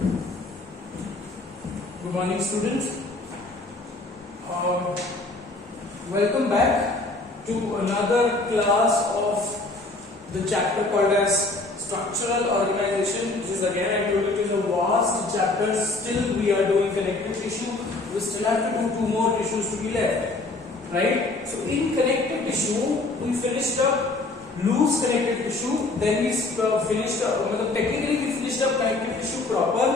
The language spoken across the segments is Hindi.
Good morning, students. Welcome back to another class of the chapter called as Structural Organization. Which is, again, I told you, it is a vast chapter. Still, we are doing connective tissue. We still have to do 2 more tissues to be left, right? So, in connective tissue, we finished up loose connective tissue. Then we finished up, technically we finished up connective tissue proper,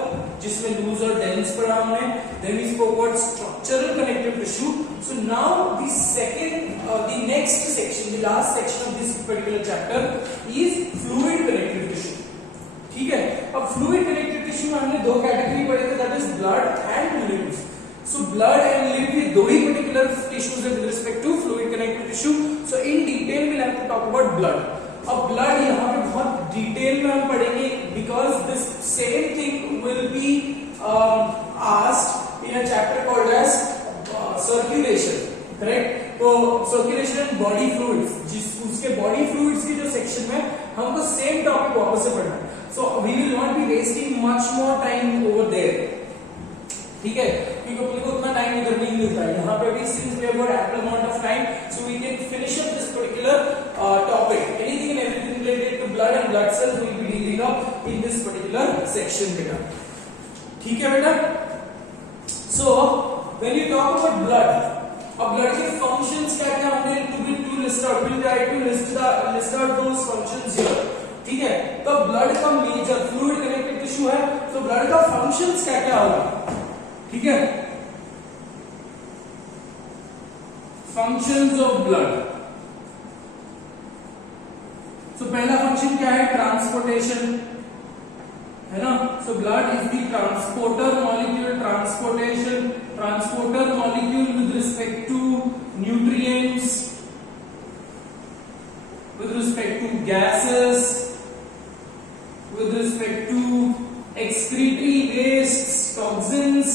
जिसमें loose और dense पढ़ा हमने. Then we spoke about structural connective tissue. So now the next section, the last section of this particular chapter is fluid connective tissue. ठीक है? अब fluid connective tissue में हमने 2 कैटेगरी पढ़े थे, that is blood and lymph. So blood and lymph ये 2 ही particular tissues है with respect to fluid connective tissue. So in detail we'll have to talk about blood. अब blood यहाँ पे बहुत डिटेल में हम पढ़ेंगे because this same thing will be asked in a chapter called as circulation, correct? तो circulation and body fluids, उसके body fluids की जो section में हमको same topic वापस से पढ़ना है. So we will not be wasting much more time over there. ठीक है, क्योंकि अपने को उतना टाइम इधर नहीं मिलता है. यहाँ पे भी since we have got ample amount of time, so we can finish up this particular topic. Anything and everything related to blood and blood cells we will be dealing up in this particular section, बेटा. ठीक है बेटा. So when you talk about blood, अब blood के functions क्या क्या होंगे to list out. We'll try to list out those functions here. ठीक है, तो blood का major fluid connective tissue है, तो blood का functions क्या क्या होगा. ठीक है, फंक्शंस ऑफ ब्लड. सो पहला फंक्शन क्या है? ट्रांसपोर्टेशन, है ना. So blood is the transporter molecule. Transporter molecule with respect to nutrients, with respect to gases, with respect to excretory wastes, toxins.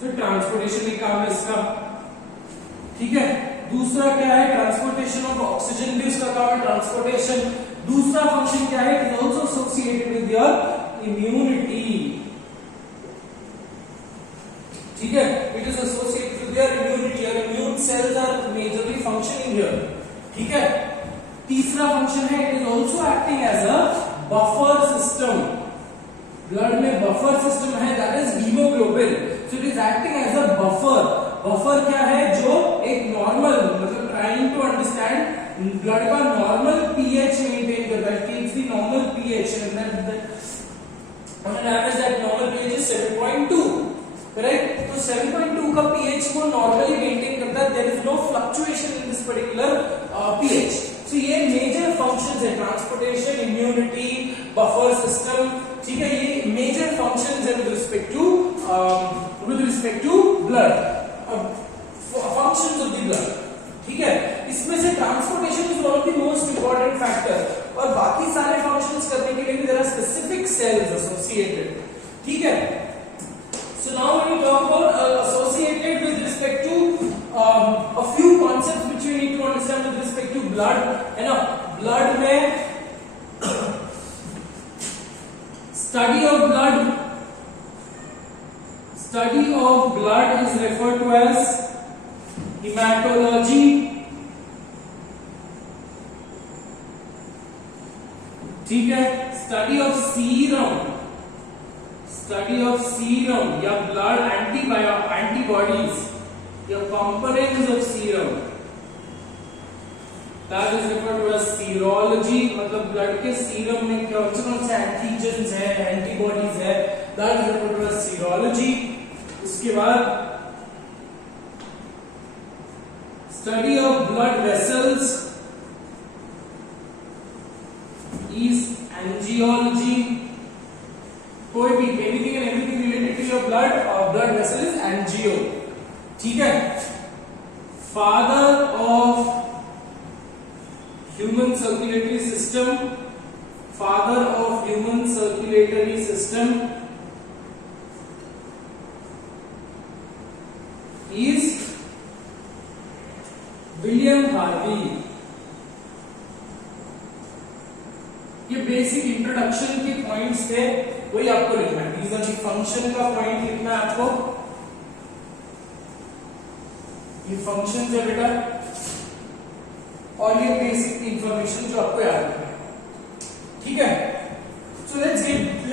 तो ट्रांसपोर्टेशन का काम है इसका. ठीक है, दूसरा क्या है? ट्रांसपोर्टेशन ऑफ ऑक्सीजन भी उसका काम है, ट्रांसपोर्टेशन. दूसरा फंक्शन क्या है? It is also associated with your immunity. ठीक है, it is associated with your immunity. Your immune cells are majorly functioning here. ठीक है, तीसरा फंक्शन है, it is also acting as a buffer system. Blood में बफर सिस्टम है, that is haemoglobin. So it is acting as a buffer. Buffer क्या है? जो एक नॉर्मल, मतलब ट्राइंग टू अंडरस्टैंड ब्लड का नॉर्मल पीएच मेंटेन करता है. Keeps the normal pH, and on an average that normal pH is 7.2, correct. तो 7.2 का पीएच को नॉर्मली मेंटेन करता है. There is no fluctuation in this particular pH. So ये मेजर फंक्शंस है, ट्रांसपोर्टेशन, इम्यूनिटी, बफर सिस्टम. ठीक है, ये मेजर फंक्शंस है with respect to blood, functions of the blood. ठीक है, इसमें से transportation is one of the most important factor, और बाकी सारे फंक्शंस करने के लिए भी there are specific cells associated. ठीक है, so now when we talk about associated with respect to a few concepts which we need to understand with respect to blood, है ना. blood में study of blood is referred to as hematology. ठीक है, study of serum या blood antibodies या components of serum, that is referred to as serology. मतलब blood के सीरम में कौन से एंटीजेंस है, एंटीबॉडीज है, that is referred to as serology. उसके बाद study of blood vessels is angiology. कोई भी anything and everything related to your blood vessel is angio. ठीक है, father of human circulatory system is William Harvey. ये बेसिक इंट्रोडक्शन के पॉइंट्स थे, वही आपको लिखना है। दीज आर द फंक्शन का पॉइंट लिखना है आपको, ये फंक्शन है बेटा, और ये बेसिक इंफॉर्मेशन जो आपको याद रखना है, ठीक है। So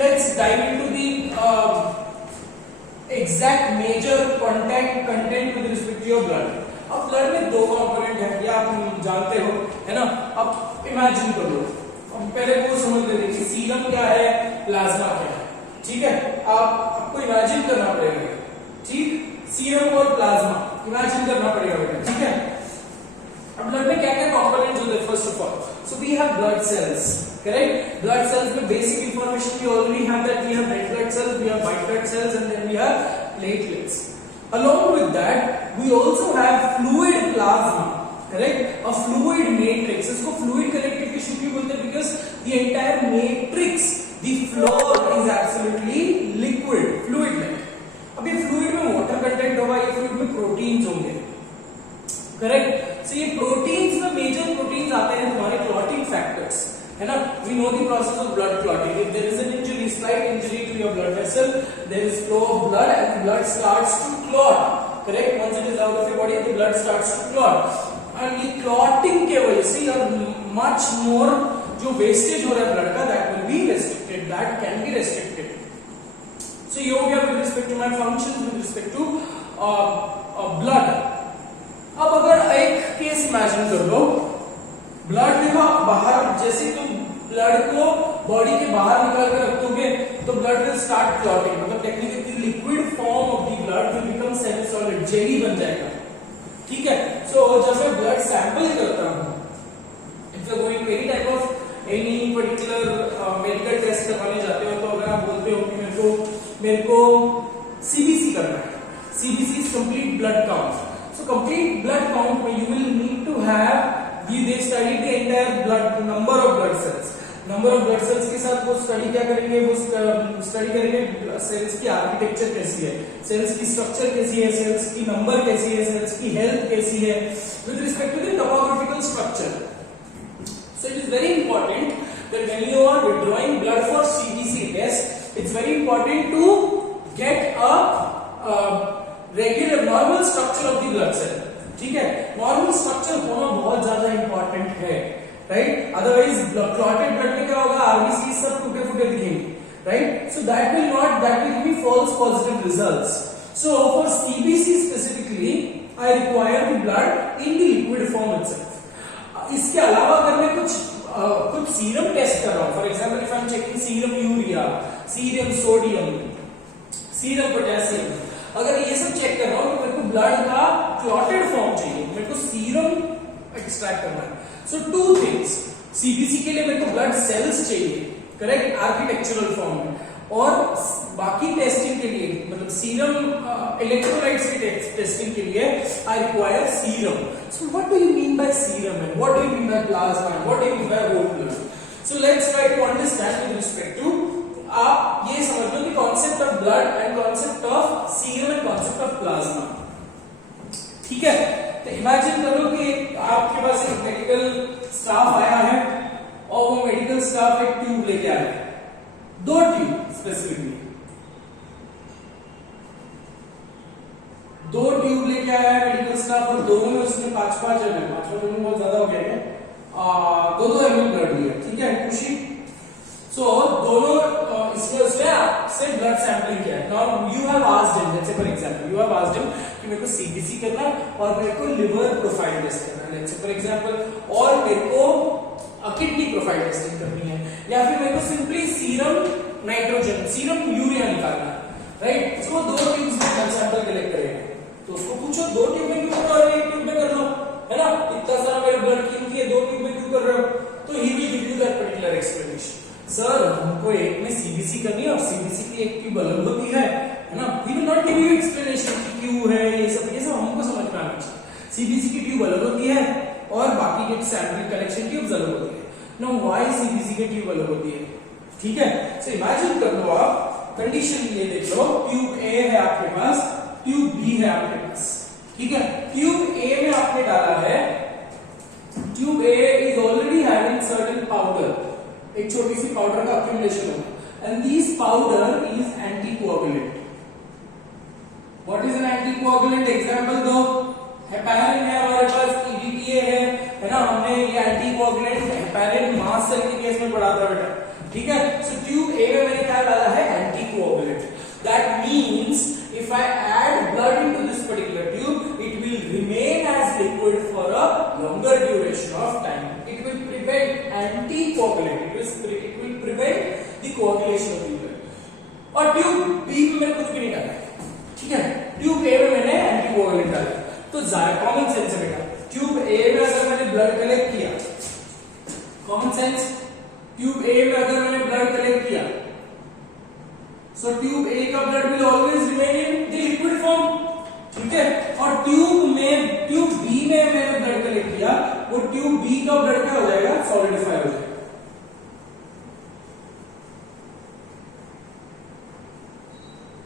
let's dive into the exact major content with respect to your blood. अब ब्लड में दो कंपोनेंट है, ये आप जानते हो, है ना। अब इमेजिन कर लो, अब पहले वो समझ लेते कि सीरम क्या है, प्लाज्मा क्या है, ठीक है। आपको इमेजिन करना पड़ेगा, ठीक, सीरम और प्लाज्मा इमेजिन करना पड़ेगा बेटा, ठीक है। अब ब्लड में क्या क्या कंपोनेंट्स होते हैं? First of all, so we have blood cells, correct. Blood cells में basic information we already have that we have red blood cells, we have white blood cells and then we have platelets. Along with that, we also have fluid plasma, correct? A fluid matrix. इसको fluid connective tissue क्यों बोलते हैं? Because the entire matrix, the floor is absolutely liquid, fluid में। अब ये fluid में water content होगा, ये fluid में proteins होंगे, correct? So ये proteins में major proteins आते हैं हमारे clotting factors, है ना। We know the process of blood clotting. If there is an injury, slight injury to your blood vessel, there is flow of blood and the blood starts to clot. Correct? Once it is out of your body, the blood starts to clot. And the clotting के वजह से your much more जो wastage हो रहा है blood का, that will be restricted. That can be restricted. So ये हो गया with respect to my functions, with respect to blood. अब अगर एक केस इमेजिन कर लो, ब्लड देखो बाहर, जैसे तुम ब्लड को बॉडी के बाहर निकाल के रखोगे तो ब्लड विल स्टार्ट क्लॉटिंग, मतलब technically liquid form of the blood will become semi solid, jelly बन जाएगा, ठीक है। सो जब मैं ब्लड सैंपल करता हूं, if you going to any type of any particular medical test करवाने जाते हो, तो अगर आप बोलते हो कि मेरे को सीबीसी करना है, CBC is complete blood count. So complete blood count में you will need to have they studied the entire blood number of blood cells, number of blood cells के साथ वो स्टडी क्या करेंगे, वो स्टडी करेंगे सेल्स की आर्किटेक्चर कैसी है, सेल्स की स्ट्रक्चर कैसी है, सेल्स की नंबर कैसी है, सेल्स की हेल्थ कैसी है with respect to the topographical structure. So it is very important that when you are withdrawing blood for CBC test, it's very important to get a regular normal structure of the blood cell, ठीक है। नॉर्मल स्ट्रक्चर होना बहुत ज्यादा इंपॉर्टेंट है, राइट। अदरवाइज क्लॉटेड ब्लड में क्या होगा, आरबीसी सब टूटे फूटे दिखेंगे, right. So that will give me false positive results. So for CBC specifically I require the blood in the liquid form itself. इसके अलावा अगर मैं कुछ सीरम टेस्ट कर रहा हूं, for example if I am checking serum urea, serum sodium, serum potassium, अगर ये सब चेक कर रहा हूं तो मेरे को ब्लड का क्लॉटेड फॉर्म चाहिए, मेरे को सीरम एक्सट्रैक्ट करना है। सो टू थिंग्स, सीबीसी के लिए मेरे को ब्लड सेल्स चाहिए, करेक्ट, आर्किटेक्चरल फॉर्म में, और बाकी टेस्टिंग के लिए, मतलब सीरम इलेक्ट्रोलाइट्स की टेस्टिंग के लिए I require serum. So what do you mean by serum and what do you mean by plasma and what do you mean by whole blood? So let's try to understand with respect to, आप ये समझ लो कि concept of blood and concept of serum and concept of plasma, ठीक है। तो इमेजिन करो कि आपके पास एक मेडिकल स्टाफ आया है और वो मेडिकल स्टाफ एक ट्यूब लेके आया है, दो ट्यूब स्पेसिफिकली, दो ट्यूब लेके आया है मेडिकल स्टाफ, और दोनों में उसने 5-5 ml, 5 ml बहुत ज्यादा हो गया है, 2-2 ml ब्लड लिया, ठीक है, खुशी। सो दोनों इसमें उसने आपसे ब्लड सैंपलिंग किया है। Now you have asked him, let's say for example you have asked him कि मेरे को सीबीसी करना है और मेरे को लिवर प्रोफाइल टेस्ट करना है, लेट्स से फॉर एग्जांपल, और मेरे को किडनी प्रोफाइल टेस्टिंग करनी है, या फिर मेरे को simply serum nitrogen, serum urea निकालना है, राइट। सो दो ट्यूब्स में ब्लड सैंपल कलेक्ट करेंगे, तो उसको पूछो दो ट्यूब में क्यों कर रहे हो, एक ट्यूब में कर लो, है ना, इतना सारा मेरा ब्लड कीमती है, दो ट्यूब में क्यों कर रहे हो? तो he will give you that particular explanation, sir हमको एक में सीबीसी करनी है और सीबीसी की एक ट्यूब अलग होती है ना। We will not give you explanation कि क्यों है ये सब हमको समझ में आना चाहिए। सीबीसी की ट्यूब अलग होती है और बाकी के सैंपल कलेक्शन ट्यूब्स अलग होती है। नो व्हाई सीबीसी की ट्यूब अलग होती है, ठीक है। सो इमेजिन कर लो आप, कंडीशन ये देख लो, ट्यूब ए है आपके पास, ट्यूब बी है आपके पास, ठीक है। ट्यूब ए में आपने डाला है, tube A is already having certain powder, एक छोटी सी पाउडर का accumulation होगा, and this powder is anticoagulant. What is an anticoagulant? Example दो, हेपारिन है हमारे पास, EDTA है ना, हमने ये एंटीकोगुलेंट हेपारिन मास सेल के केस में पढ़ा था बेटा, ठीक है। सो ट्यूब ए में मैंने क्या डाला है, anticoagulant. That means if I add blood into this particular tube, it will remain as liquid for a longer duration of time. It will prevent anticoagulant, it will prevent the coagulation of blood. और ट्यूब बी में मैंने कुछ भी नहीं डाला, ठीक है। ट्यूब ए में मैंने एंटीकोगुलेंट डाला, तो कॉमन सेंस है बेटा, ट्यूब ए में अगर मैंने ब्लड कलेक्ट किया, कॉमन सेंस, ट्यूब ए में अगर मैंने ब्लड कलेक्ट किया, सो ट्यूब ए का blood will always remain in the liquid form, ठीक है। और ट्यूब बी में मैंने ब्लड कलेक्ट किया, वो ट्यूब बी का ब्लड क्या हो जाएगा, सॉलिडिफाई हो जाएगा,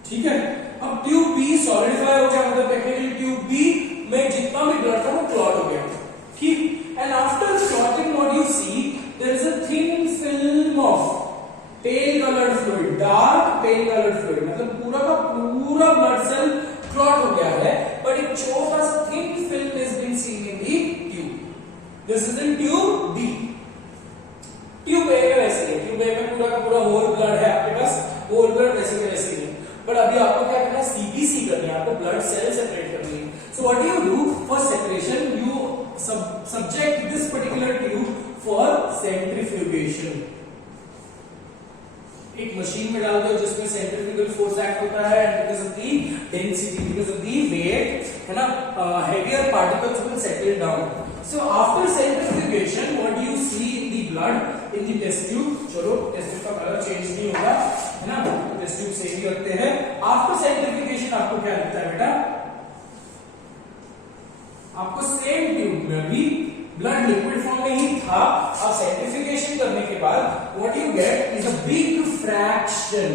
ठीक है। अब ट्यूब बी सॉलिडिफाई हो गया, मतलब टेक्निकली ट्यूब बी में जितना भी ब्लड था वो क्लॉट हो गया, ठीक। And after clotting what you see, there is a thin film of pale coloured fluid, dark pale coloured fluid, मतलब पूरा का पूरा ब्लड सेल क्लॉट हो गया है, बट एक छोटा सा thin film is being seen in the tube. This is in tube B. Tube A में वैसे है, ट्यूब ए में पूरा का पूरा होल ब्लड है आपके पास, होल ब्लड वैसे के वैसे ही है, बट अभी आपको क्या करना है, सीबीसी करनी है, आपको ब्लड सेल सेपरेट करनी है। So what you do for separation, you subject this particular tube for centrifugation। एक मशीन में डाल दो जिसमें सेंट्रीफ्यूगल फोर्स एक्ट होता है, and because of the density, because of the weight, है ना, heavier particles will settle down. So after centrifugation what you see in the blood in the test tube, चलो टेस्ट ट्यूब का कलर चेंज नहीं होगा, है ना, टेस्ट ट्यूब सेम ही रखते हैं। आफ्टर सेंट्रीफ्यूगेशन आपको क्या दिखता है बेटा, आपको सेम ट्यूब में भी ब्लड लिक्विड फॉर्म में ही था, अब सेंट्रीफ्यूगेशन करने के बाद what you get is a big fraction,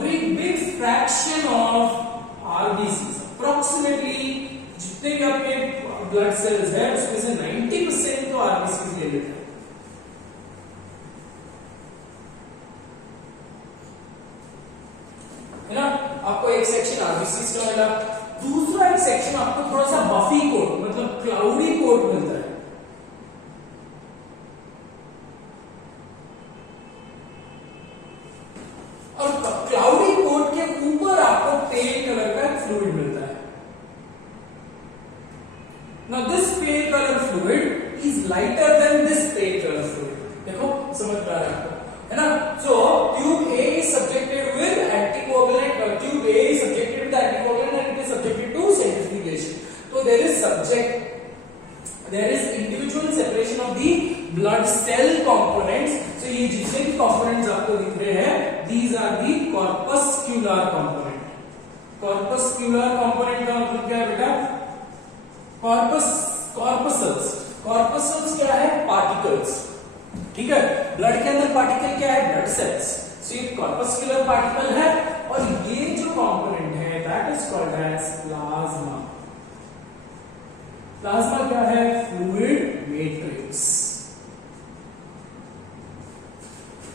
big fraction of RBC. Approximately जितने भी आपके ब्लड सेल्स है उसमें से 90% तो आरबीसी ले लेते हैं, है ना। आपको एक सेक्शन आरबीसी का मिला, दूसरा एक सेक्शन आपको थोड़ा सा बफी कोट, मतलब क्लाउडी कोट मिलता है, और क्लाउडी कोट के ऊपर आपको पेल कलर का फ्लूइड मिलता है। Now this pale colour fluid is lighter than this pale colour fluid. देखो समझ में आ रहा है आपको, है ना। So tube A is subjected with anticoagulant, tube A is subjected with anticoagulant and it is subjected to centrifugation. तो there is individual separation of the blood cell components. So ये जितने भी कंपोनेंट्स आपको दिख रहे हैं, these are the corpuscular component. Corpuscular component का मतलब क्या है बेटा, कॉर्पसल्स। कॉर्पसल्स क्या है, पार्टिकल्स, ठीक है। ब्लड के अंदर पार्टिकल क्या है, ब्लड सेल्स। सो ये कॉर्पस्क्यूलर पार्टिकल है, और ये जो कंपोनेंट है that is called as plasma. Plasma क्या है, fluid matrix.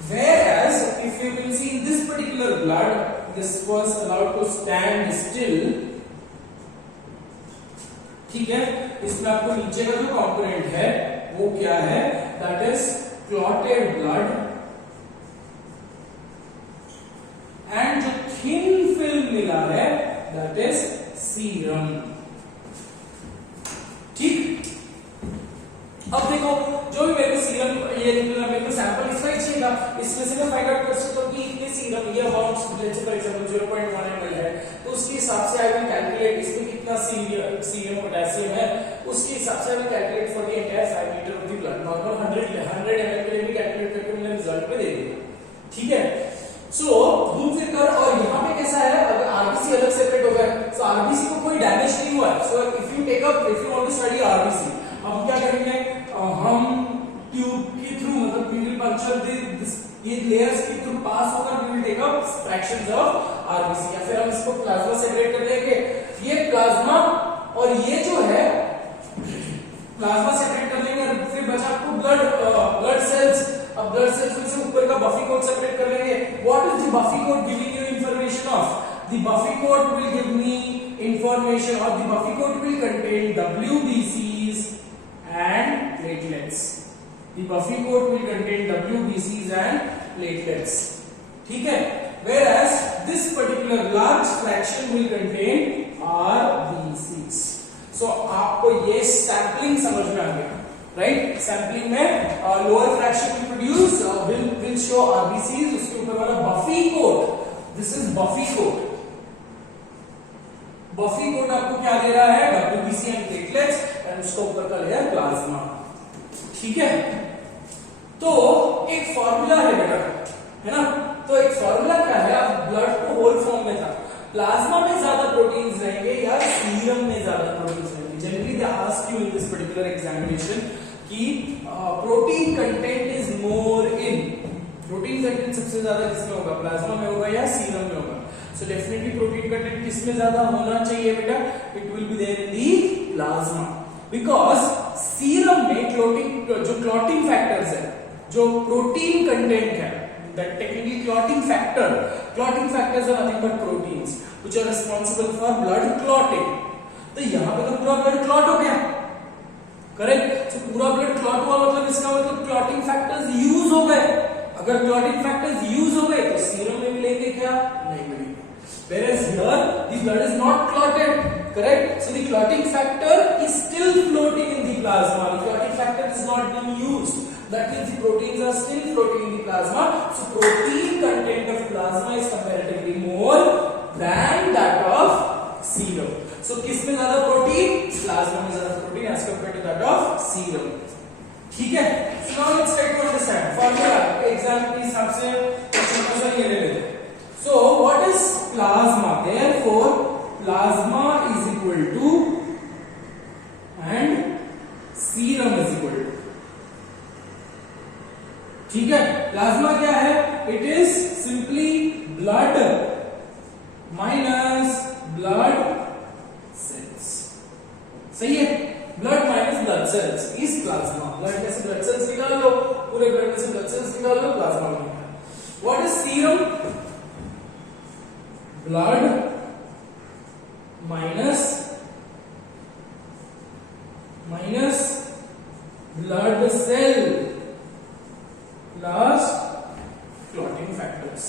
Whereas if you will see in this particular blood, this was allowed to stand still, ठीक है। इसमें आपको नीचे का जो कंपोनेंट है वो क्या है, that is clotted blood, and जो थिन फिल्म मिला है दैट इज सीरम, ठीक। अब देखो जो भी मेरे को सीरम ये निकला, मेरे को सैंपल इसका ही चाहिए, इसमें से मैं फाइंड आउट कर सकता हूं कि इतने सीरम ये amount let's say for example 0.1 ml है, तो उसके हिसाब से आई विल कैलकुलेट इसमें कितना सीरम पोटेशियम है, उसके हिसाब से I will calculate for the entire 5 litre of the blood. Normal 100 ml के लिए भी कैलकुलेट करके मैंने रिजल्ट में दे दिया, ठीक है। सो घूम फिर कर, और यहाँ पे कैसा है, अगर आरबीसी अलग सेपरेट हो गए, सो आरबीसी को कोई डैमेज नहीं हुआ है। So if you want to study RBC, अब क्या करेंगे, हम ट्यूब के थ्रू, मतलब वी विल पंक्चर ये लेयर्स के थ्रू पास होकर we will take up fractions of RBC, या फिर हम इसको प्लाज्मा सेपरेट कर देंगे। ये प्लाज्मा प्लाज्मा सेपरेट कर लेंगे और फिर बचा आपको ब्लड सेल्स। अब ब्लड सेल्स में से ऊपर का बफी कोट सेपरेट कर लेंगे। What is the buffy coat giving you information of? The buffy coat will give me information और the buffy coat will contain WBCs and platelets. The Buffy coat will contain WBCs and platelets. ठीक है? Whereas this particular large fraction will contain RBCs. So आपको ये सैम्पलिंग समझ में आ गया, राइट? सैम्पलिंग में lower fraction will produce will show RBCs, उसके ऊपर वाला Buffy coat, this is Buffy coat. Buffy coat आपको क्या दे रहा है? WBC and platelets and उसका ऊपर का लेयर प्लाज्मा। ठीक है? तो एक फॉर्मूला है बेटा, है ना? तो एक फॉर्मूला क्या है? अब ब्लड तो होल फॉर्म में था, प्लाज्मा में ज्यादा प्रोटीन्स रहेंगे या सीरम में ज्यादा प्रोटीन्स रहेंगे? Generally they ask you in this particular examination कि protein content is more in, protein content सबसे ज्यादा किसमें होगा? प्लाज्मा में होगा या सीरम में होगा? सो डेफिनेटली प्रोटीन कंटेंट किसमें ज्यादा होना चाहिए बेटा? It will be there in the plasma, because serum में जो क्लॉटिंग फैक्टर्स है, जो प्रोटीन कंटेंट है, that technically clotting factors are nothing but proteins which are responsible for blood clotting. तो यहां पे तो पूरा ब्लड क्लॉट हो गया, करेक्ट? तो पूरा ब्लड क्लॉट हुआ, मतलब इसका मतलब क्लॉटिंग फैक्टर्स यूज हो गए। अगर क्लॉटिंग फैक्टर्स यूज हो गए तो सीरम में मिलेंगे क्या? नहीं मिलेंगे। Whereas here the blood is not clotted, correct? So the clotting factor is still floating in the plasma. The clotting factor is not being used. That means the proteins are still floating in the plasma. So protein content of plasma is comparatively more than that of serum. So किसमें ज्यादा प्रोटीन? प्लाज्मा में ज्यादा protein as compared to that of serum. ठीक है? So now let's try to understand formula. Exam के हिसाब से छोटा सा ये ले लेते हैं। So what is plasma? Therefore plasma is equal to and serum is equal to, ठीक है? प्लाज्मा क्या है? It is simply blood minus blood cells. सही है? Blood minus blood cells is plasma. Blood में से blood cells निकाल लो, पूरे blood में से blood cells निकाल लो, प्लाज्मा बनेगा। What is serum? Blood minus blood cell plus clotting factors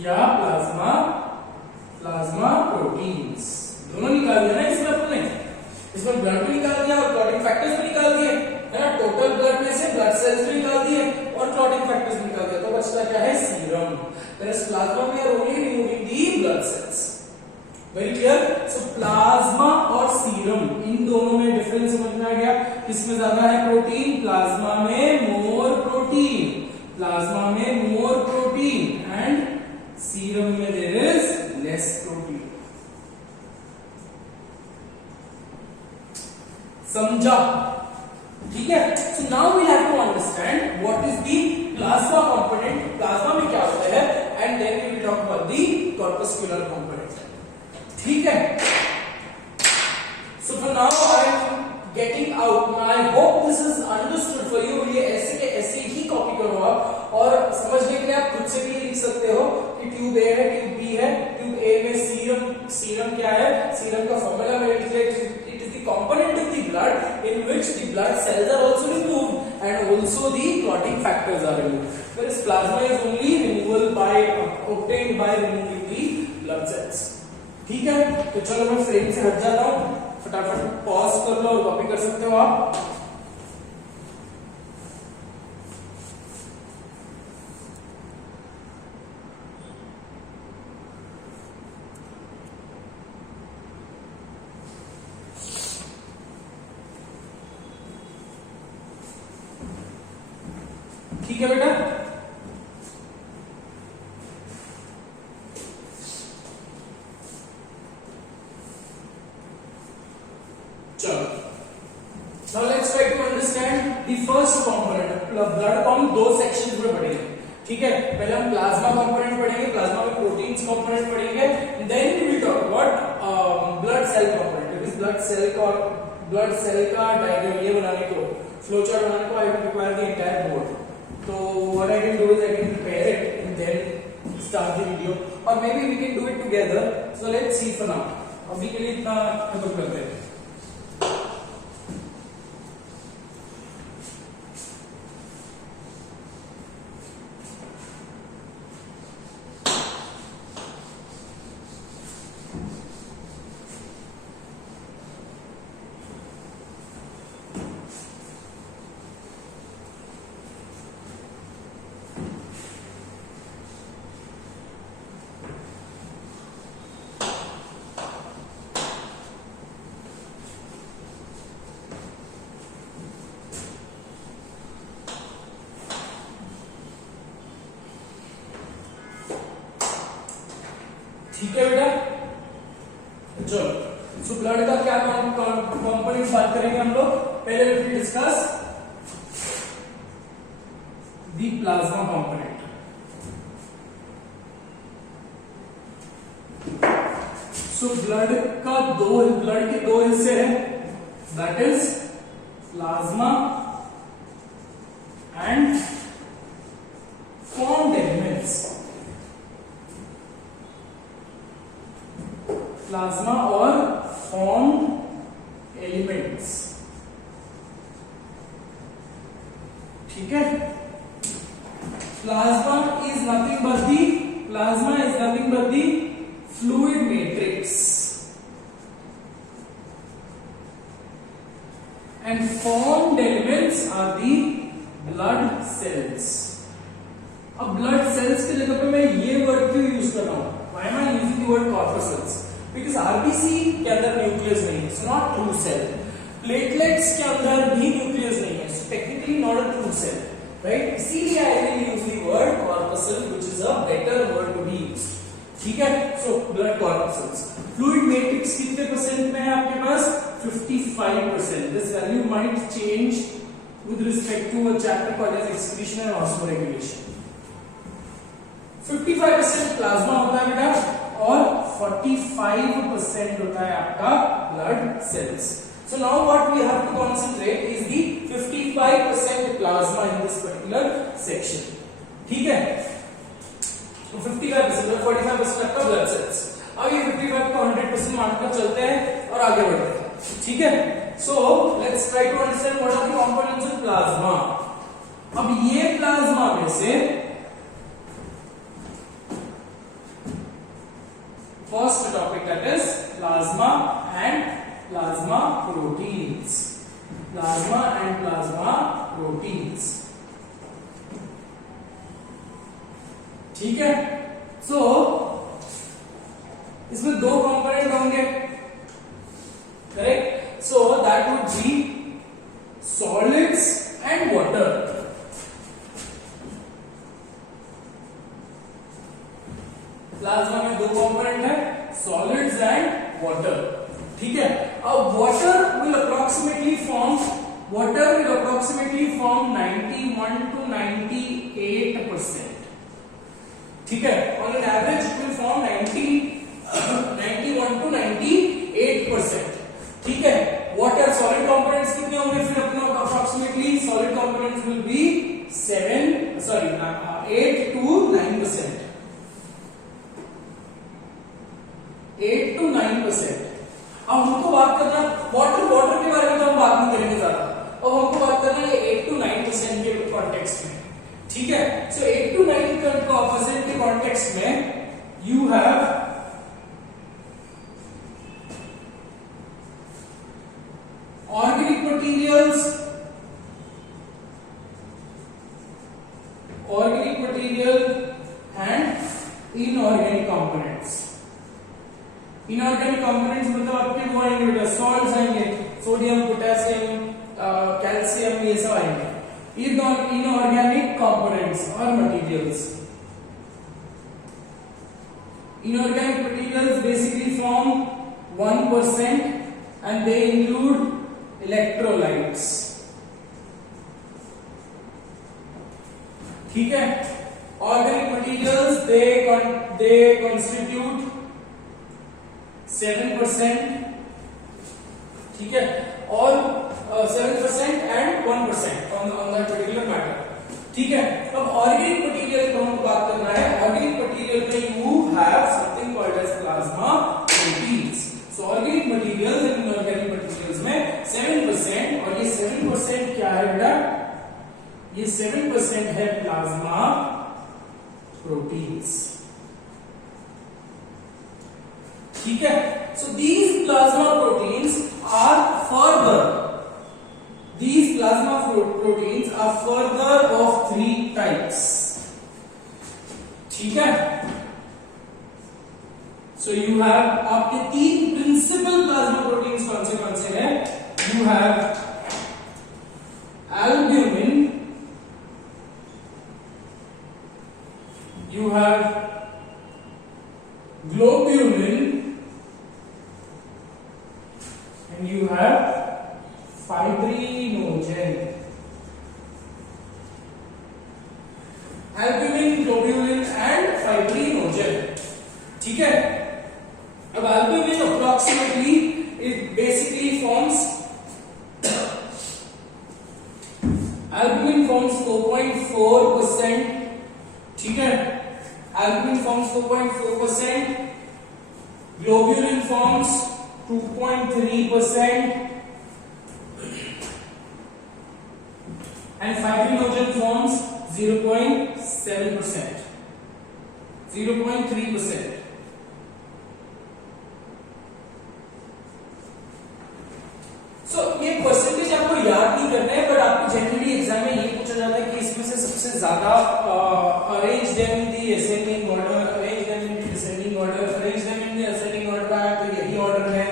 या प्लाज्मा प्रोटीन्स, दोनों निकाल दिया ना इसमें अपने। इसमें ब्लड भी निकाल दिया और क्लॉटिंग फैक्टर्स भी निकाल दिए, है ना? टोटल ब्लड में से ब्लड सेल्स भी निकाल दिए और क्लॉटिंग फैक्टर्स भी निकाल दिया, तो बचता क्या है? Serum. Whereas plasma we are only removing the blood cells. Very clear? So plasma और सीरम इन दोनों में डिफरेंस समझ में आ गया? किसमें ज्यादा है प्रोटीन? प्लाज्मा में मोर प्रोटीन एंड सीरम में देयर इज लेस प्रोटीन। समझा? ठीक है? So now we have to understand what is the plasma component, plasma में क्या होता है, and then we will talk about the corpuscular component. ठीक है? So for now I am getting out. I hope this is understood for you. ये ऐसे के ऐसे ही कॉपी करो आप, और समझने के लिए आप खुद से भी लिख सकते हो कि ट्यूब ए है, ट्यूब बी है, ट्यूब ए में सीरम क्या है? सीरम का फॉर्मूला में it is the component of the blood in which the blood cells are also removed and also the clotting factors are removed. Whereas plasma is only obtained by removing the blood cells. ठीक है? तो चलो मैं फ्रेम से हट जाता हूं, फटाफट पॉज कर लो और कॉपी कर सकते हो आप। ठीक है बेटा? चलो, now let's try to understand the first component. Blood को हम दो सेक्शंस में पढ़ेंगे, ठीक है? पहले हम प्लाज्मा कंपोनेंट पढ़ेंगे, प्लाज्मा में प्रोटीन्स कंपोनेंट पढ़ेंगे, then we will talk about blood cell component. इस ब्लड सेल का ब्लड सेल का डायग्राम ये बनाने को, फ्लो चार्ट बनाने को, I will require the entire board. तो what I can do is I can prepare it and then start the video, और maybe we can do it together. So let's see for now. अभी के लिए इतना खत्म करते हैं. ठीक है बेटा, चलो. सो ब्लड का क्या कंपोनेंट्स बात करेंगे हम लोग. पहले will discuss the plasma component. So blood के दो हिस्से हैं, that is plasma and formed elements. Plasma और फॉर्म्ड एलिमेंट्स. ठीक है. Plasma is nothing but the fluid matrix and formed elements are the blood cells. अब ब्लड सेल्स की जगह पे मैं ये वर्ड क्यों यूज कर रहा हूं? Why am I using the word corpuscles? Because RBC के अंदर न्यूक्लियस नहीं है, so not true cell. Platelets के अंदर भी न्यूक्लियस नहीं है, so technically not a true cell, right? इसीलिए I will use the word corpuscle, which is a better word to be used. ठीक है? So blood corpuscles. Fluid matrix कितने परसेंट में है आपके पास? 55%. This value might change with respect to a chapter called as excretion and osmoregulation. 55% plasma होता है बेटा, और 45% होता है आपका blood cells. So now what we have to concentrate is the 55% plasma in this particular section. ठीक है? तो 55% और 45% आपका ब्लड सेल्स. अब ये 55 को 100% मानकर चलते हैं और आगे बढ़ते हैं. ठीक है? So let's try to understand what are the components of plasma. अब ये प्लाज्मा में से first topic, that is plasma and plasma proteins. Plasma and plasma proteins. ठीक है. So इसमें दो कंपोनेंट होंगे, correct. So that would be solids and water. Plasma में दो कंपोनेंट है, सॉलिड्स एंड वाटर. ठीक है. अब water will approximately form 91 to 98%. ठीक है. On an average it will form 91 to 98%. ठीक है. वाटर सॉलिड कंपोनेंट्स कितने होंगे फिर अपना approximately? Solid components will be 8 to 9%. 8 to 9%. अब हमको बात करना वाटर के बारे में तो हम बात नहीं करेंगे ज्यादा. अब हमको बात करना है 8 to 9% के कॉन्टेक्स्ट में. ठीक है. सो 8 to 9% के कॉन्टेक्स्ट में you have organic materials and inorganic components. Inorganic components मतलब आपके वो आएंगे बेटा, सॉल्ट्स आएंगे, सोडियम, पोटेशियम, कैल्शियम, ये सब आएंगे. इनऑर्गेनिक कंपोनेंट्स और materials. Inorganic materials basically form 1% and they include electrolytes. ठीक है. Organic materials they constitute 7%. ठीक है. और 7% and 1% on that particular matter. ठीक है, अब ऑर्गेनिक मटेरियल को हम बात करना है. ऑर्गेनिक मटेरियल में you have something called as plasma proteins. So organic materials and inorganic materials में 7% और ये 7% क्या है बेटा? ये 7% है प्लाज्मा प्रोटीन्स. ठीक है, so these plasma proteins are further, these plasma proteins are further of 3 types. ठीक है, so you have आपके 3 principal plasma proteins कौन से हैं? You have albumin, you have globulin, and you have fibrinogen. Albumin, globulin and fibrinogen. ठीक है, अब albumin approximately it basically forms 4.4%. ठीक है, albumin forms 4.4%, globulin forms 2.3%, and fibrinogen forms 0.7%, 0.3%. So ये परसेंटेज आपको याद नहीं करना है, बट आपको जनरली एग्जाम में ये पूछा जाता है कि इसमें से सबसे ज्यादा arranged in the ascending order, arranged in the descending order, arranged in the ascending order आया तो यही ऑर्डर है,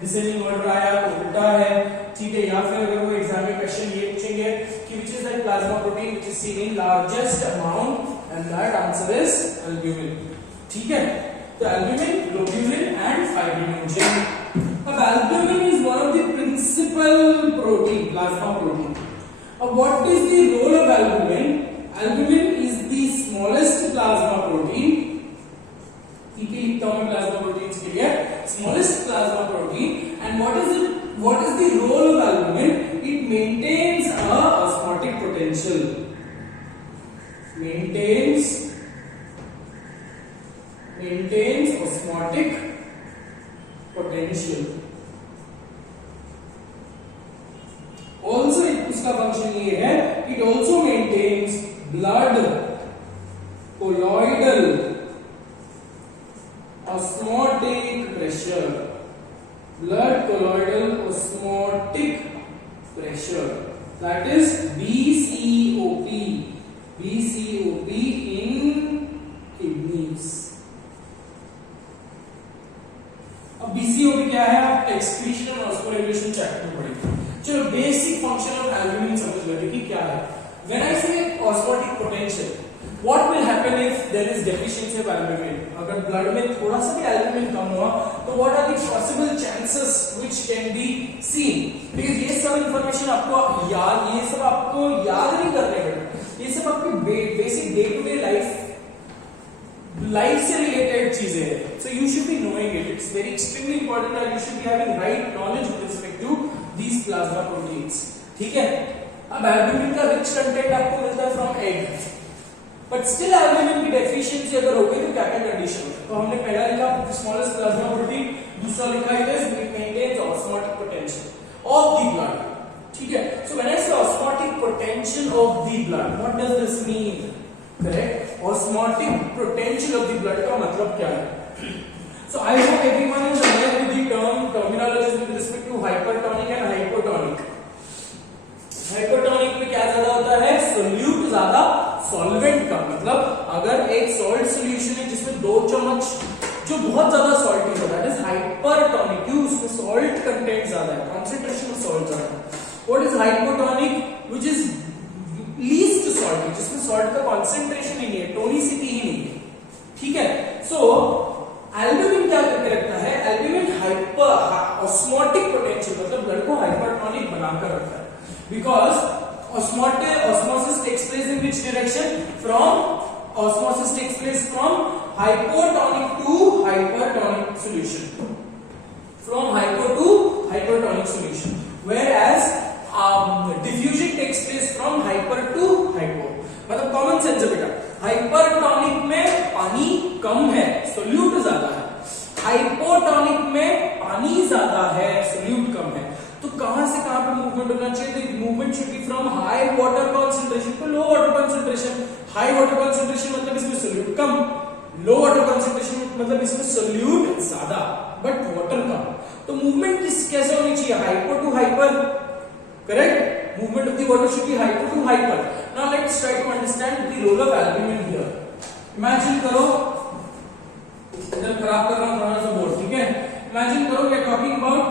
डिसेंडिंग ऑर्डर आया तो उल्टा है. ठीक है, या फिर अगर वो एग्जाम में क्वेश्चन ये पूछेंगे कि which is that plasma protein which is seen in largest amount, and that answer is albumin. ठीक है, तो albumin, globulin and fibrinogen. अब albumin is one of the principal protein, plasma protein. What is the role of albumin? Albumin is the smallest plasma protein. लिखता हूं plasma proteins के लिए, smallest plasma protein. And what is the role of albumin? It maintains a osmotic potential. Maintains osmotic potential. Also उसका फंक्शन ये है, it also maintains blood colloidal osmotic pressure. Blood colloidal osmotic pressure, that is BCOP. BCOP in kidneys. अब BCOP क्या है? आप excretion और osmoregulation चैप्टर में पढ़ेंगे. चलो बेसिक फंक्शन ऑफ एल्ब्यूमिन समझ लेते कि क्या है. When I say osmotic potential, what will happen if there is deficiency of albumin? अगर ब्लड में थोड़ा सा भी एल्ब्यूमिन कम हुआ तो what are the possible chances which can be seen? Because ये सब इंफॉर्मेशन आपको याद नहीं करने पड़ेगा. ये सब आपकी basic day to day life से रिलेटेड चीजें हैं. So you should be knowing it. It's very extremely important that you should be having right knowledge with respect to these plasma proteins. ठीक है, अब एल्ब्यूमिन का रिच कंटेंट आपको मिलता है from egg, but still albumin की डेफिशिएंसी अगर हो गई तो क्या क्या कंडीशन है? तो हमने पहला लिखा स्मॉलेस्ट प्लाज्मा प्रोटीन, दूसरा लिखा है it maintains osmotic potential of the blood. ठीक है, so when I say osmotic potential of the blood, what does this mean? Correct, osmotic potential of the blood का मतलब क्या है? So I hope everyone is aware with the terminologies with respect to hypertonic and hypotonic. Hypotonic में क्या ज्यादा होता है? सोल्यूट ज्यादा, सॉल्वेंट कम. मतलब अगर एक सॉल्ट सॉल्यूशन है जिसमें 2 चम्मच जो बहुत ज्यादा सॉल्टी है, दैट इज हाइपरटोनिक. क्यों? उसमें सॉल्ट कंटेंट ज्यादा है, कंसंट्रेशन ऑफ सॉल्ट ज्यादा है. What is hypotonic? Which is least salty, जिसमें सॉल्ट का कंसंट्रेशन ही नहीं है, टोनिसिटी ही नहीं है. ठीक है, सो एल्ब्यूमिन क्या करके रखता है? एल्ब्यूमिन ऑस्मोटिक पोटेंशियल मतलब ब्लड को हाइपरटोनिक बनाकर रखता है. Because osmosis takes place in which direction? Osmosis takes place from hypotonic to hypertonic solution. From hypo to hypertonic solution. Where ज्यादा है, सोल्यूट कम है, तो कहां से कहां पे मूवमेंट होना चाहिए? तो movement should be from high water concentration to low water concentration. High water concentration मतलब इसमें सोल्यूट कम, लो वाटर कंसंट्रेशन मतलब इसमें सोल्यूट ज्यादा बट वाटर कम। तो मूवमेंट कैसे होनी चाहिए? Hyper to hyper, correct? Movement of the water should be hyper to hyper. Now let's try to understand the role of albumin here. Imagine करो, इधर खराब कर रहा हूँ थोड़ा सा बोर्ड, ठीक है? Imagine करो we are talking about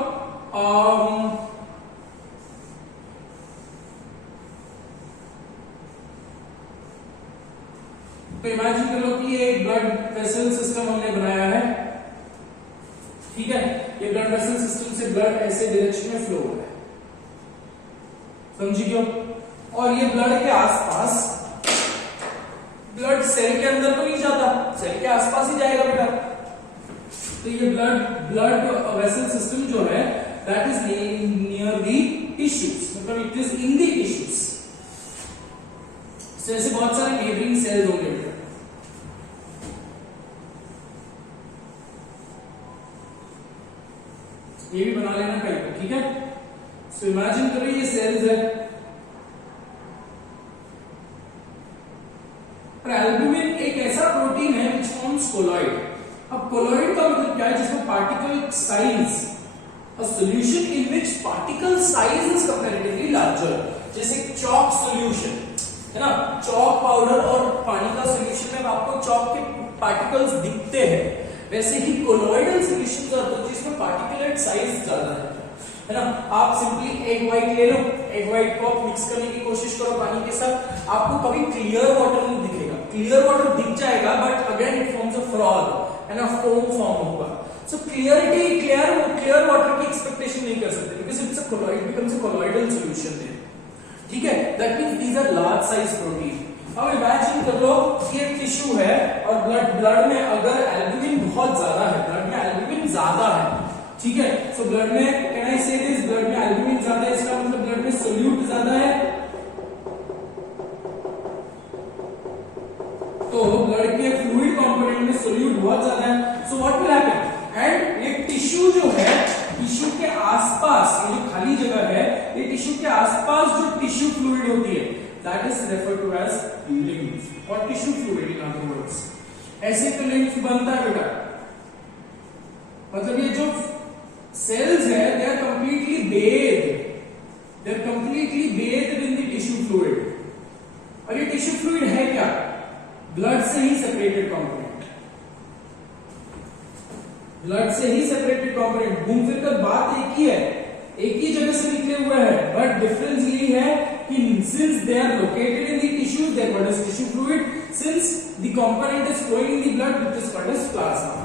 तो इमेजिन करो कि ये ब्लड वेसल सिस्टम हमने बनाया है, ठीक है? ये ब्लड वेसल सिस्टम से ब्लड ऐसे डायरेक्शन में फ्लो हो रहा है, समझी क्यों? और ये ब्लड के आसपास, ब्लड सेल के अंदर तो नहीं जाता, सेल के आसपास ही जाएगा बेटा। तो ये ब्लड वेसल सिस्टम जो है that is near the tissues, मतलब it is in the tissues. ऐसे बहुत सारे नेबरिंग सेल्स होंगे बेटा, ये भी बना लेना कहीं पर, ठीक है? सो इमेजिन करो ये सेल्स है, और एल्बुमिन एक ऐसा प्रोटीन है विच फॉर्म्स कोलॉइड। अब कोलॉइड का मतलब क्या है? जिसमें particle size, a solution in which particle size is comparatively larger, जैसे चॉक सॉल्यूशन है ना, चॉक पाउडर और पानी का सॉल्यूशन में आपको चॉक के पार्टिकल्स दिखते हैं, वैसे ही कोलॉइडल सॉल्यूशंस होते हैं जिसमें पार्टिकुलेट साइज ज्यादा है ना? आप सिंपली एग व्हाइट ले लो, एग व्हाइट को आप मिक्स करने की कोशिश करो पानी के साथ, आपको कभी क्लियर वाटर नहीं दिखेगा। क्लियर वाटर दिख जाएगा but again it forms a frog, है ना, फोम फॉर्म होगा। सो क्लियर वाटर की एक्सपेक्टेशन नहीं कर सकते because it's a colloid, becomes a colloidal solution there, ठीक है? That means these are large size protein. अब इमेजिन कर लो कि एक टिश्यू है और ब्लड में अगर एल्बुमिन बहुत ज्यादा है, ब्लड में एल्बुमिन ज्यादा है, ठीक है? सो ब्लड में, कैन आई से दिस, ब्लड में एल्बुमिन ज्यादा है, इसका मतलब ब्लड में सोल्यूट ज्यादा है, तो ब्लड के फ्लूइड कंपोनेंट में सोल्यूट बहुत ज्यादा है। So what will happen? And ये टिश्यू जो है, टिश्यू के आसपास, ये जो खाली जगह है, ये टिश्यू के आसपास जो टिश्यू फ्लूइड होती है that is referred to as lymph और tissue fluid in other words. ऐसे तो लिम्फ बनता है बेटा, मतलब ये जो cells है they are completely bathed in the tissue fluid, और ये टिश्यू फ्लूइड है क्या? ब्लड से ही सेपरेटेड कंपोनेंट, ब्लड से ही सेपरेटेड कंपोनेंट। घूम फिर कर बात एक ही है, एक ही जगह से निकले हुए हैं, बट डिफरेंस ये है कि since they are located in the tissue they are called as tissue fluid, since the component is flowing in the blood it is called as plasma.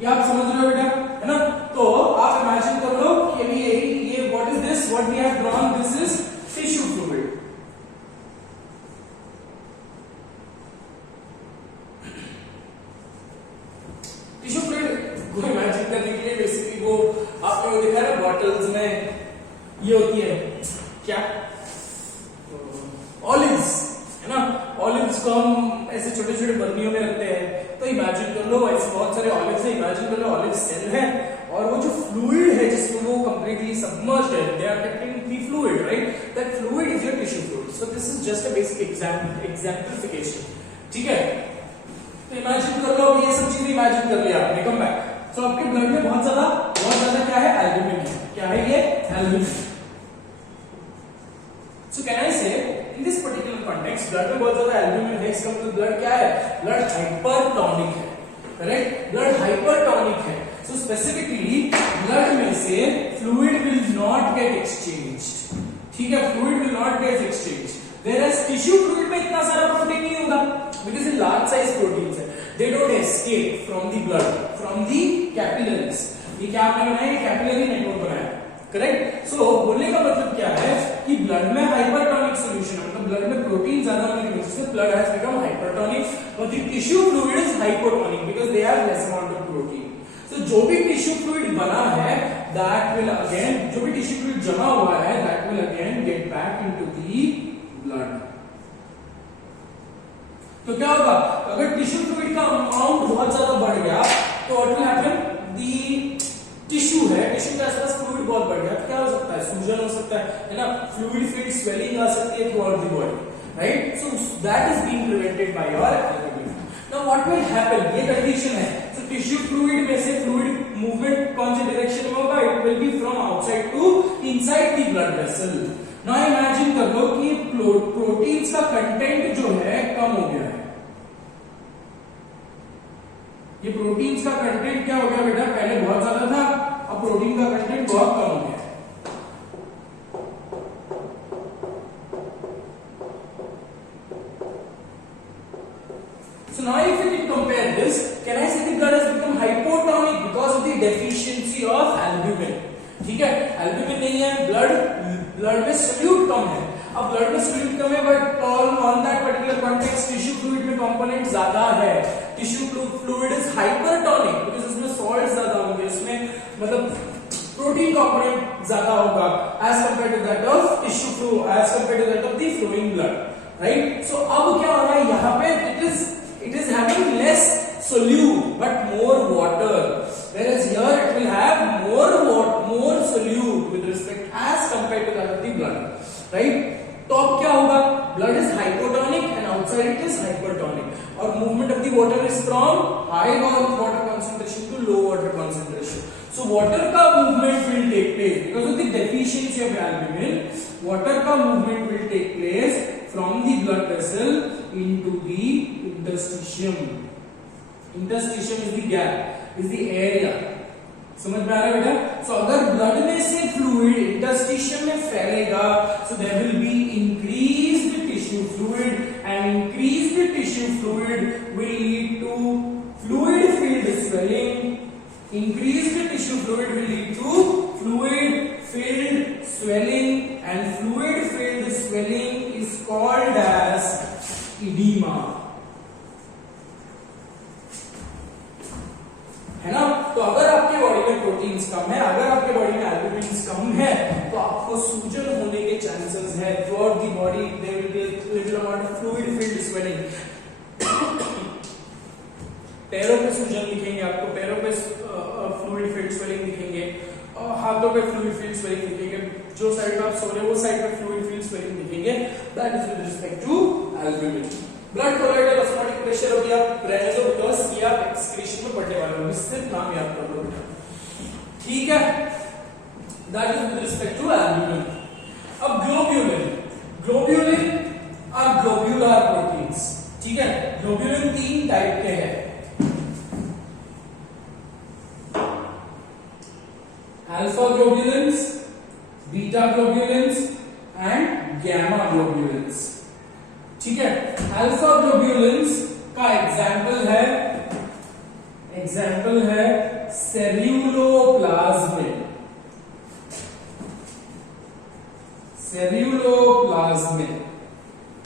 ये आप समझ रहे हो बेटा, है ना? तो आप इमेजिन कर लो कि अभी ये what is this, what we have drawn, this is tissue fluid. Tissue fluid को इमेजिन करने के लिए बेसिकली वो आपने वो देखा है बॉटल्स में ये होती है क्या, ऑलिव्स, है ना? ऑलिव्स को हम ऐसे छोटे छोटे बर्नियों में रखते हैं, तो इमेजिन कर लो ऐसे बहुत सारे ऑलिव्स है, इमेजिन कर लो ऑलिव सेल है और वो जो फ्लूइड है जिसमें वो कंप्लीटली सबमर्ज्ड है, they are containing the fluid, right? That fluid is your tissue fluid. So this is just a basic exemplification, ठीक है? तो इमेजिन कर लो, ये सब चीजें इमेजिन कर लिया आपने, कम बैक। सो आपके ब्लड में बहुत ज्यादा क्या है? एल्बुमिन है। क्या है ये? एल्बुमिन। सो कैन आई से इन दिस पर्टिकुलर कॉन्टेक्स्ट ब्लड में बहुत ज्यादा एल्बुमिन है, इसका मतलब ब्लड क्या है? ब्लड हाइपरटोनिक है, करेक्ट? ब्लड हाइपरटोनिक है। सो स्पेसिफिकली ब्लड में से fluid will not gate exchanged, ठीक है? Fluid will not gate exchanged, whereas tissue fluid में इतना सारा प्रोटीन नहीं होगा because ये लार्ज साइज प्रोटीन्स है, they don't escape from the blood, from the capillaries। ये क्या आपने बनाया? ये कैपिलरी नेटवर्क बनाया, करेक्ट? सो बोलने का मतलब क्या है कि ब्लड में हाइपरटोनिक सॉल्यूशन है, मतलब ब्लड में प्रोटीन ज्यादा होने की वजह से ब्लड हैज बिकम हाइपरटोनिक, और the tissue fluid is hypotonic because they have less amount of protein. So जो भी टिश्यू फ्लूइड बना है दैट विल अगेन, जो भी टिश्यू फ्लूइड जमा हुआ है that will again get back into the blood. तो क्या होगा? अगर टिश्यू फ्लूइड का अमाउंट बहुत ज्यादा बढ़ गया तो what will happen? The tissue है, टिश्यू के आसपास फ्लूइड बहुत बढ़ गया, तो क्या हो सकता है, सूजन हो सकता है ना, फ्लूइड फील्ड स्वेलिंग आ सकती है throughout the body, right. So that is being prevented by your albumin. Now what will happen, ये कंडीशन है. सो टिश्यू फ्लूइड में से फ्लूइड मूवमेंट कौन से डायरेक्शन में होगा, it will be from outside to inside the blood vessel. Now imagine कर लो कि प्रोटीन्स का कंटेंट जो है कम हो गया है. ये प्रोटीन्स का कंटेंट क्या हो गया बेटा, पहले बहुत ज्यादा था, अब प्रोटीन का कंटेंट बहुत कम हो गया. So now if you can compare this, can I say the blood has become hypotonic because of the deficiency of albumin. ठीक है, albumin नहीं है, blood में solute कम है. अब blood में solute कम है, but on that particular context tissue fluid में component ज्यादा है. Tissue fluid is hypertonic because इसमें salt ज्यादा होंगे, इसमें मतलब protein component ज्यादा होगा as compared to that of tissue fluid, as compared to that of the flowing blood, right? So अब क्या हो रहा है यहाँ पे, it is having less solute but more water, whereas here it will have more solute with respect as compared to that of the blood, right? तो अब क्या होगा, blood is hypotonic and outside it is hypertonic, और movement of the water is from high water concentration to low water concentration. So water का movement will take place because of the deficiency of albumin. Water का movement will take place from the blood vessel into the interstitium. Interstitium is the gap, is the area. समझ में आ रहा है बेटा? So अगर blood में से fluid interstitium में फैलेगा, so there will be increased tissue fluid, and increased tissue fluid will lead to fluid filled swelling. Increased tissue fluid will lead to fluid filled swelling, and fluid filled swelling is called as edema. है ना? तो अगर आपके बॉडी में प्रोटीन्स कम है, अगर आपके बॉडी में एल्बुमिन कम है, तो आपको सूजन होने के चांसेस है. Throughout the body there will be a little amount of fluid filled swelling. पैरों पे सूजन दिखेंगे आपको, पैरों पे फ्लूइड फील्ड स्वेलिंग दिखेंगे, हाथों पे फ्लूइड फील्ड स्वेलिंग दिखेंगे, जो साइड में आप सो रहे हो वो साइड पे फ्लूइड फील्ड स्वेलिंग दिखेंगे. That is with respect to albumin. Blood colloidal osmotic pressure हो गया, रहने दो बिकॉज़ ये आप एक्सक्रीशन में पढ़ने वाले हो, सिर्फ नाम याद कर लो बेटा, ठीक है. That is with respect to albumin. अब ग्लोब्यूलिन आर ग्लोब्यूलर प्रोटीन्स. ठीक है, ग्लोब्यूलिन 3 टाइप के हैं. Alpha globulins, beta globulins and gamma globulins. ठीक है, अल्फा ग्लोब्यूलिन्स का एग्जाम्पल है सेल्यूलोप्लाज्मिन.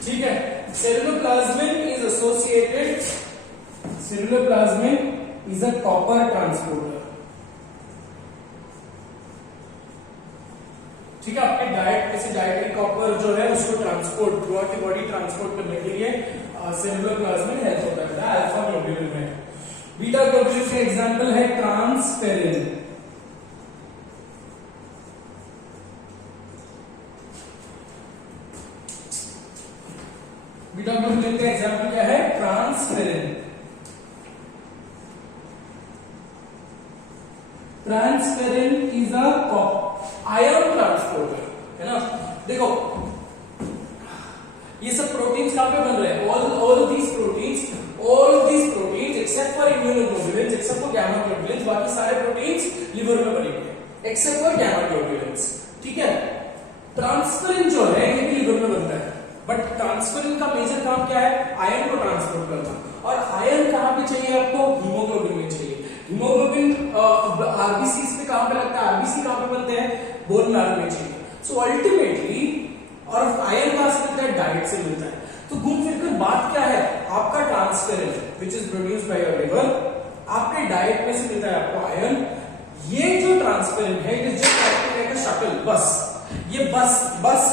ठीक है, सेल्यूलोप्लाज्मिन इज अ कॉपर ट्रांसपोर्टर. ठीक है, आपके डाइट में से डाइटरी कॉपर जो है उसको transport through out the body transport करने के लिए सेल्यूलोप्लाज्मिन हेल्प होता है अल्फा ग्लोब्यूलिन में. बीटा ग्लोब्यूलिन का एग्जांपल है ट्रांसफेरिन. बीटा ग्लोब्यूलिन का एग्जांपल क्या है, transferrin. Transferrin is a ion transporter, है ना. देखो ये सब प्रोटीन्स कहां पे बन रहे हैं, all these proteins except for immunoglobulins, except for gamma globulins, बाकी सारे प्रोटीन्स लिवर में बने हुए हैं except for gamma globulins. ठीक है, ट्रांसफेरिन जो है ये भी लिवर में बनता है, बट ट्रांसफेरिन का मेजर काम क्या है, आयन को ट्रांसपोर्ट करना. और आयन कहां पे चाहिए आपको, हीमोग्लोबिन में चाहिए. हीमोग्लोबिन आरबीसी पे काम पे लगता है, आरबीसी कहां पे बनते हैं, बोन मैरो में चाहिए. सो अल्टीमेटली, और आयन कहां से मिलता है, डाइट से मिलता है. तो घूम फिर कर बात क्या है, आपका transferrin which is produced by your liver, आपके डाइट में से मिलता है आपको आयन. ये जो ट्रांसफेरिन है it is just like a shuttle, बस ये बस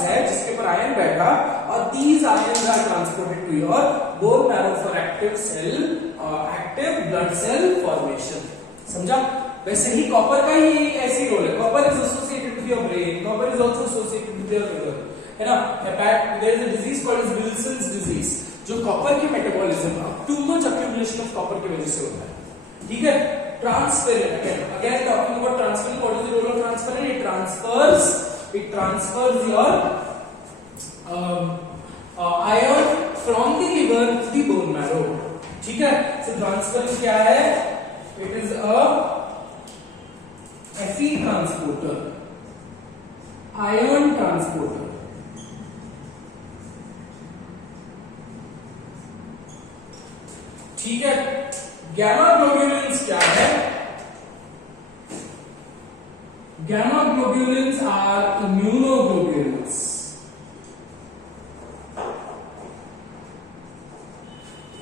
है जिसके ऊपर आयन बैठा, और these ions are transported to your bone marrow for active blood cell formation. समझा? वैसे ही कॉपर का ही ऐसी रोल है, copper is associated with your brain, copper is also associated with your liver, है ना। There is a disease called as Wilson's disease, जो कॉपर के metabolism too much accumulation of copper की वजह से होता है, ठीक है। Transferrin, again talking about transferrin, what is the role of transferrin? It transfers your iron from the liver to the bone marrow, ठीक है। so ट्रांसफरेंस क्या है? it is a Fe transporter, iron transporter, ठीक है। गैमा ग्लोब्यूलिन्स क्या है? गैमा ग्लोब्यूलिन्स आर इम्यूनोग्लोब्यूलिन्स,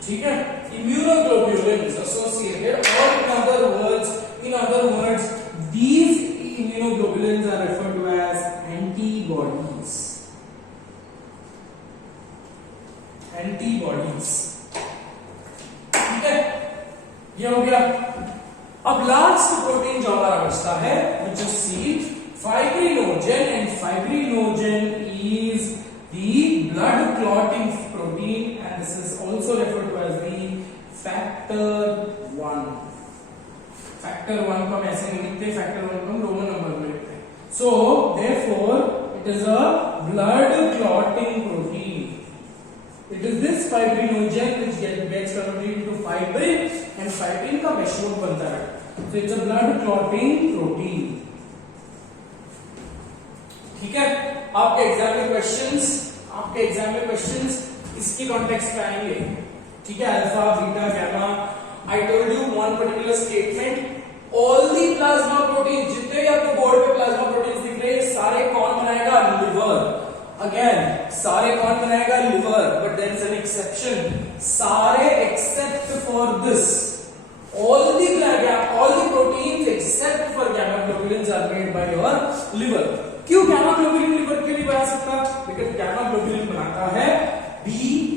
ठीक है। immunoglobulins associated, or in other words these immunoglobulins are referred to as antibodies, ठीक है। ये हो गया। अब लास्ट प्रोटीन जो हमारा बचता है which is C, fibrinogen, and fibrinogen is the blood clotting protein, and this is also referred to as the factor 1. factor 1 को हम ऐसे नहीं लिखते, factor 1 को हम रोमन नंबर में लिखते हैं। so therefore it is a blood clotting protein. It is this fibrinogen which gets converted into fibrin, and fibrin का मेशोन बनता है, so it's a blood clotting protein, ठीक है। आपके एग्जाम में क्वेश्चंस इसकी कॉन्टेक्स्ट में आएंगे, ठीक है। Alpha, beta, gamma, I told you one particular statement, all the plasma protein, जितने भी आपको बोर्ड पे प्लाज्मा प्रोटीन्स दिख रहे हैं सारे कौन बनाएगा? लिवर। अगेन सारे कौन बनाएगा? Liver, but there is an exception, सारे except for this, all the proteins except for gamma globulins are made by your liver. क्यों gamma globulin liver क्यों नहीं बना सकता? Because gamma globulin बनाता है B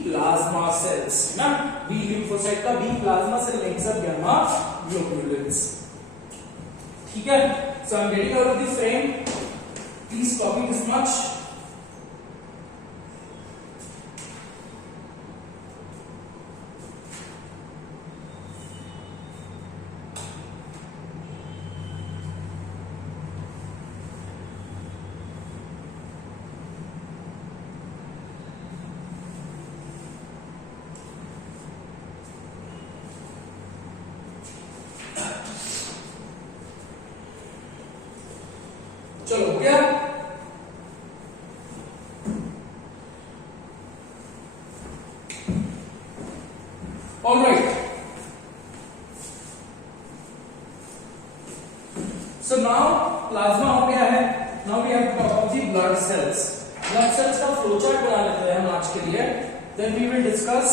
plasma cells, ना B lymphocyte का B plasma cell makes up gamma globulins, ठीक है। So I'm getting out of the frame, please copy this much. चलो क्या? ऑलराइट, सो नाउ प्लाज्मा हो गया है। Now we have to talk about the blood cells. Blood cells का फ्लोचार्ट बना लेते हैं हम आज के लिए, then we will discuss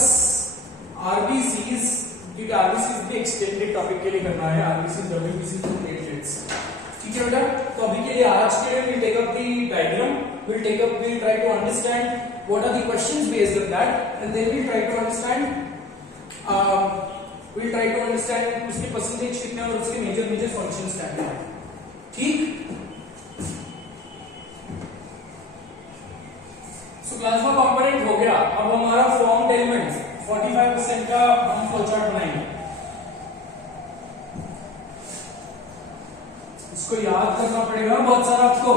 RBCs, क्योंकि आरबीसीज भी एक्सटेंडेड टॉपिक के लिए करना है, आरबीसी, डब्ल्यूबीसी, प्लेटलेट्स, ठीक है बेटा। तो अभी के लिए आज के लिए we'll take up the diagram, we'll try to understand what are the questions based on that, and then we'll try to understand उसके परसेंटेज कितने और उसके मेजर फंक्शंस क्या हैं, ठीक। सो प्लाज्मा कंपोनेंट हो गया। अब हमारा फॉर्म्ड एलिमेंट्स 45% का हम फ्लोचार्ट बनाएंगे। इसको याद करना पड़ेगा बहुत सारा आपको।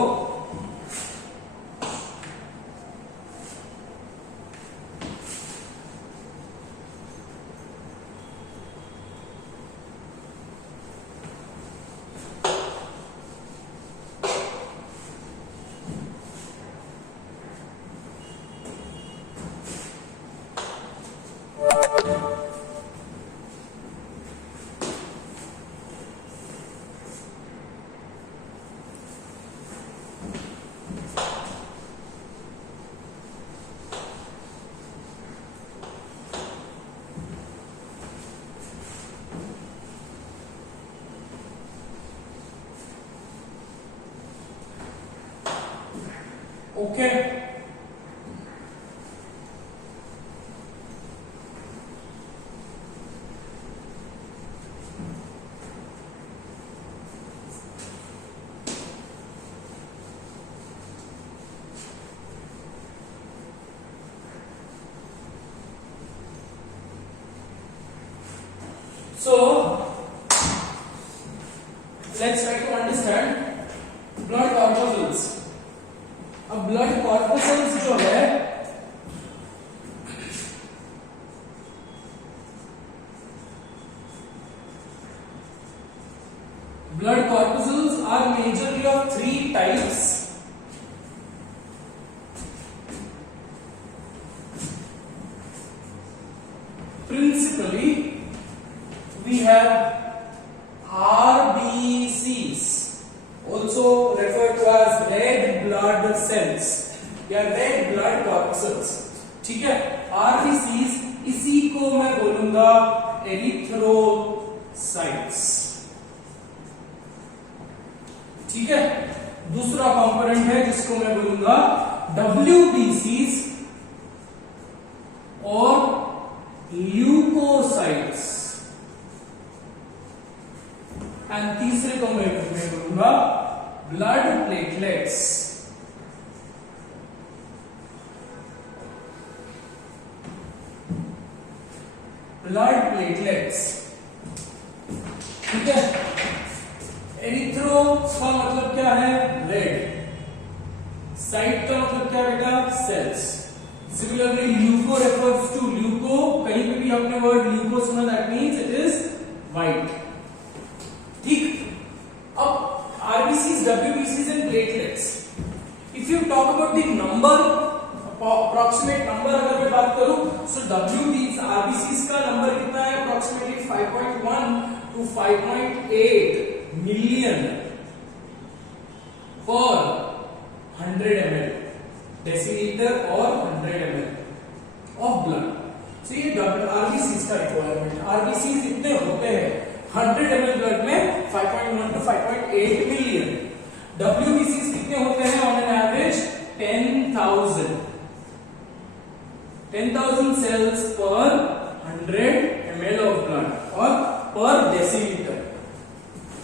Okay, blood corpuscles. अब ब्लड कॉर्पस्कल्स जो है blood corpuscles are majorly of three types. Principally, we have RBCs, also referred to as red blood cells या red blood corpuscles. ठीक है, RBCs इसी को मैं बोलूंगा एरिथ्रोसाइट्स। ठीक है, दूसरा कंपोनेंट है जिसको मैं बोलूंगा WBCs और ल्यूकोसाइट्स, एंड तीसरे को मैं बोलूंगा ब्लड प्लेटलेट्स। ब्लड प्लेटलेट्स, ठीक है। एरिथ्रो का मतलब क्या है? रेड। साइट का मतलब क्या बेटा? Cells. Similarly leuco refers to leuco, कहीं पे भी आपने वर्ड ल्यूको सुना, that means it is white. ठीक, अब आरबीसीज, डब्ल्यूबीसीज and platelets, if you talk about the number, approximate number अगर मैं बात करूं, सो डब्ल्यूबीसीज आरबीसीज का नंबर कितना है? Approximately 5.1 to 5.8 million for 100 ml, decilitre और 100 ml of blood। so ये आरबीसीज का रिक्वायरमेंट, आरबीसीज इतने होते हैं 100 ml ब्लड में 5.1 to 5.8 मिलियन। डब्ल्यूबीसीज कितने होते हैं on an average? 10,000 cells per 100 ml of blood और per डेसीलीटर।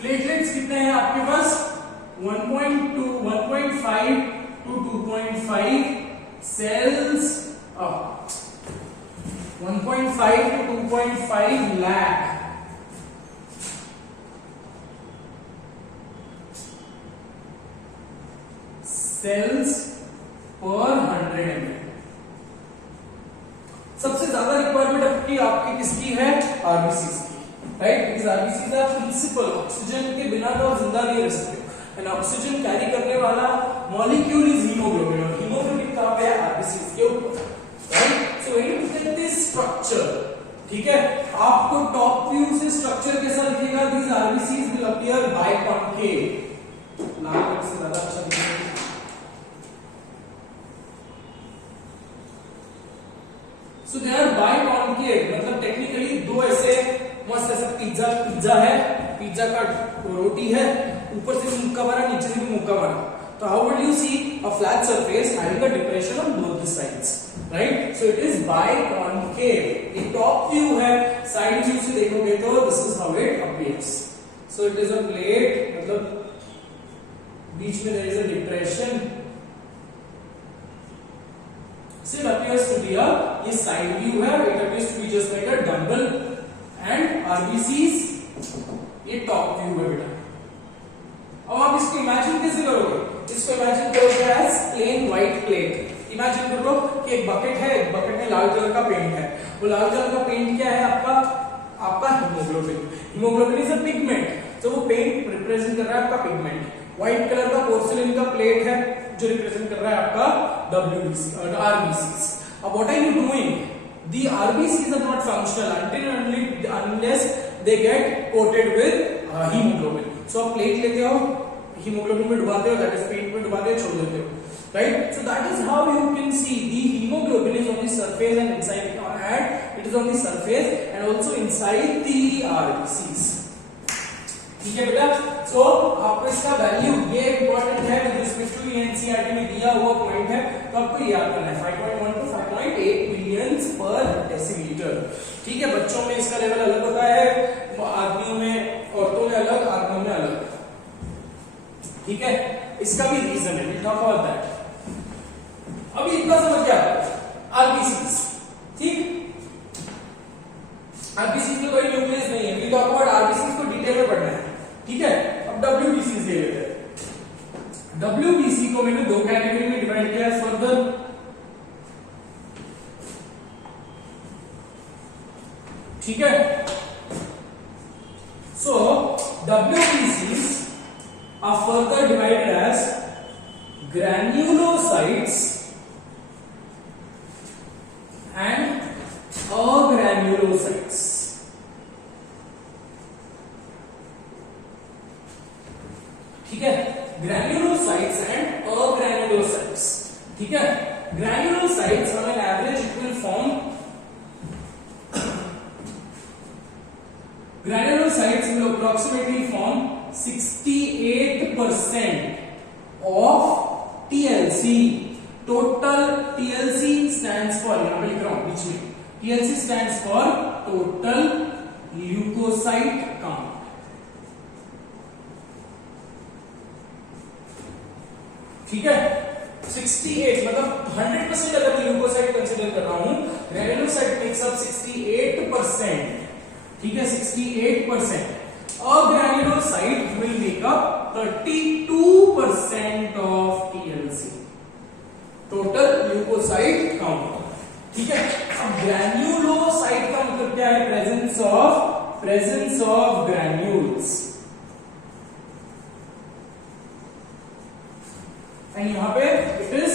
प्लेटलेट्स कितने हैं आपके पास? 1.5 to 2.5 cells, 1.5 to 2.5 lakh cells per 100 ml। सबसे ज्यादा रिक्वायरमेंट आपकी किसकी है? आरबीसीज की, right? Because RBCs are principal, oxygen के बिना तो आप जिंदा नहीं रह सकते, एंड ऑक्सीजन कैरी करने वाला मॉलिक्यूल इज हीमोग्लोबिन, और हीमोग्लोबिन कहां पे है? आरबीसीज के ऊपर, right? So when you take this structure, ठीक है, आपको टॉप व्यू से स्ट्रक्चर कैसा दिखेगा? This RBCs will appear biconcave, लाल रंग से ज्यादा अच्छा दिखेगा। So they are biconcave, मतलब टेक्निकली दो ऐसे मस्त ऐसा पिज्जा है, पिज्जा का रोटी है, ऊपर से मुक्का बना, नीचे से भी मुक्का बना। तो how would you see a flat surface having a depression on both the sides, right? So it is biconcave। ये टॉप व्यू है, साइड व्यू से देखोगे तो this is how it appears। So it is a plate, मतलब बीच में there is a depression, so it appears to be a, ये side view है, it appears to be just like a dumbbell, and RBCs ये top view है बेटा। अब आप इसको इमेजिन कैसे करोगे? इसको इमेजिन करोगे as plain white plate. Imagine करो कि एक बकेट है, एक बकेट में लाल कलर का पेंट है, वो लाल कलर का पेंट क्या है? आपका haemoglobin. Haemoglobin is a pigment, तो वो पेंट रिप्रेजेंट कर रहा है आपका पिगमेंट। व्हाइट कलर का पोर्सिलिन का प्लेट है जो रिप्रेजेंट कर रहा है आपका WBC और RBCs। अब what are you doing? The RBCs are not functional unless they get coated with hemoglobin। So आप प्लेट लेते हो, हीमोग्लोबिन में डुबाते हो, दैट इज पेंट में डुबाते हो, छोड़ देते हो, right? So that is how you can see the hemoglobin is on the surface and inside it is on the surface and also inside the RBCs। ठीक है बेटा? सो आपको इसका वैल्यू, ये इंपॉर्टेंट है विद रिस्पेक्ट टू एनसीईआरटी में दिया हुआ पॉइंट है, तो आपको याद करना है 5.1 to 5.8 मिलियंस पर डेसीलीटर। ठीक है, बच्चों में इसका लेवल अलग होता है, आदमियों में, औरतों में अलग, आदमियों में अलग। ठीक है, इसका भी रीजन है, विल टॉक अबाउट दैट। अभी इतना समझ गया आरबीसीज, ठीक? आरबीसीज में कोई न्यूक्लियस नहीं है, विल टॉक अबाउट आरबीसीज को डिटेल में पढ़ना है, ठीक है? अब डब्ल्यूबीसीज ले लेते हैं। WBC को मैंने दो कैटेगरी में डिवाइड किया है फर्दर। ठीक है, सो WBCs are further divided as granulocytes and agranulocytes। ठीक है, granulocytes and agranulocytes। ठीक है, granulocytes on an average it will form, granulocytes will approximately form 68% of TLC। total TLC stands for, यहां पे लिख रहा हूं बीच में, TLC stands for total leukocyte count। ठीक है, 68 मतलब 100% अगर ल्यूकोसाइट कंसीडर कर रहा हूं, ग्रैन्युलोसाइट मेक्स अप 68%। ठीक है, 68%। Agranulocyte will make up 32% of TLC, total leukocyte count। ठीक है, अब ग्रैन्युलोसाइट का मतलब क्या है? Presence of granules. एंड यहां पे it is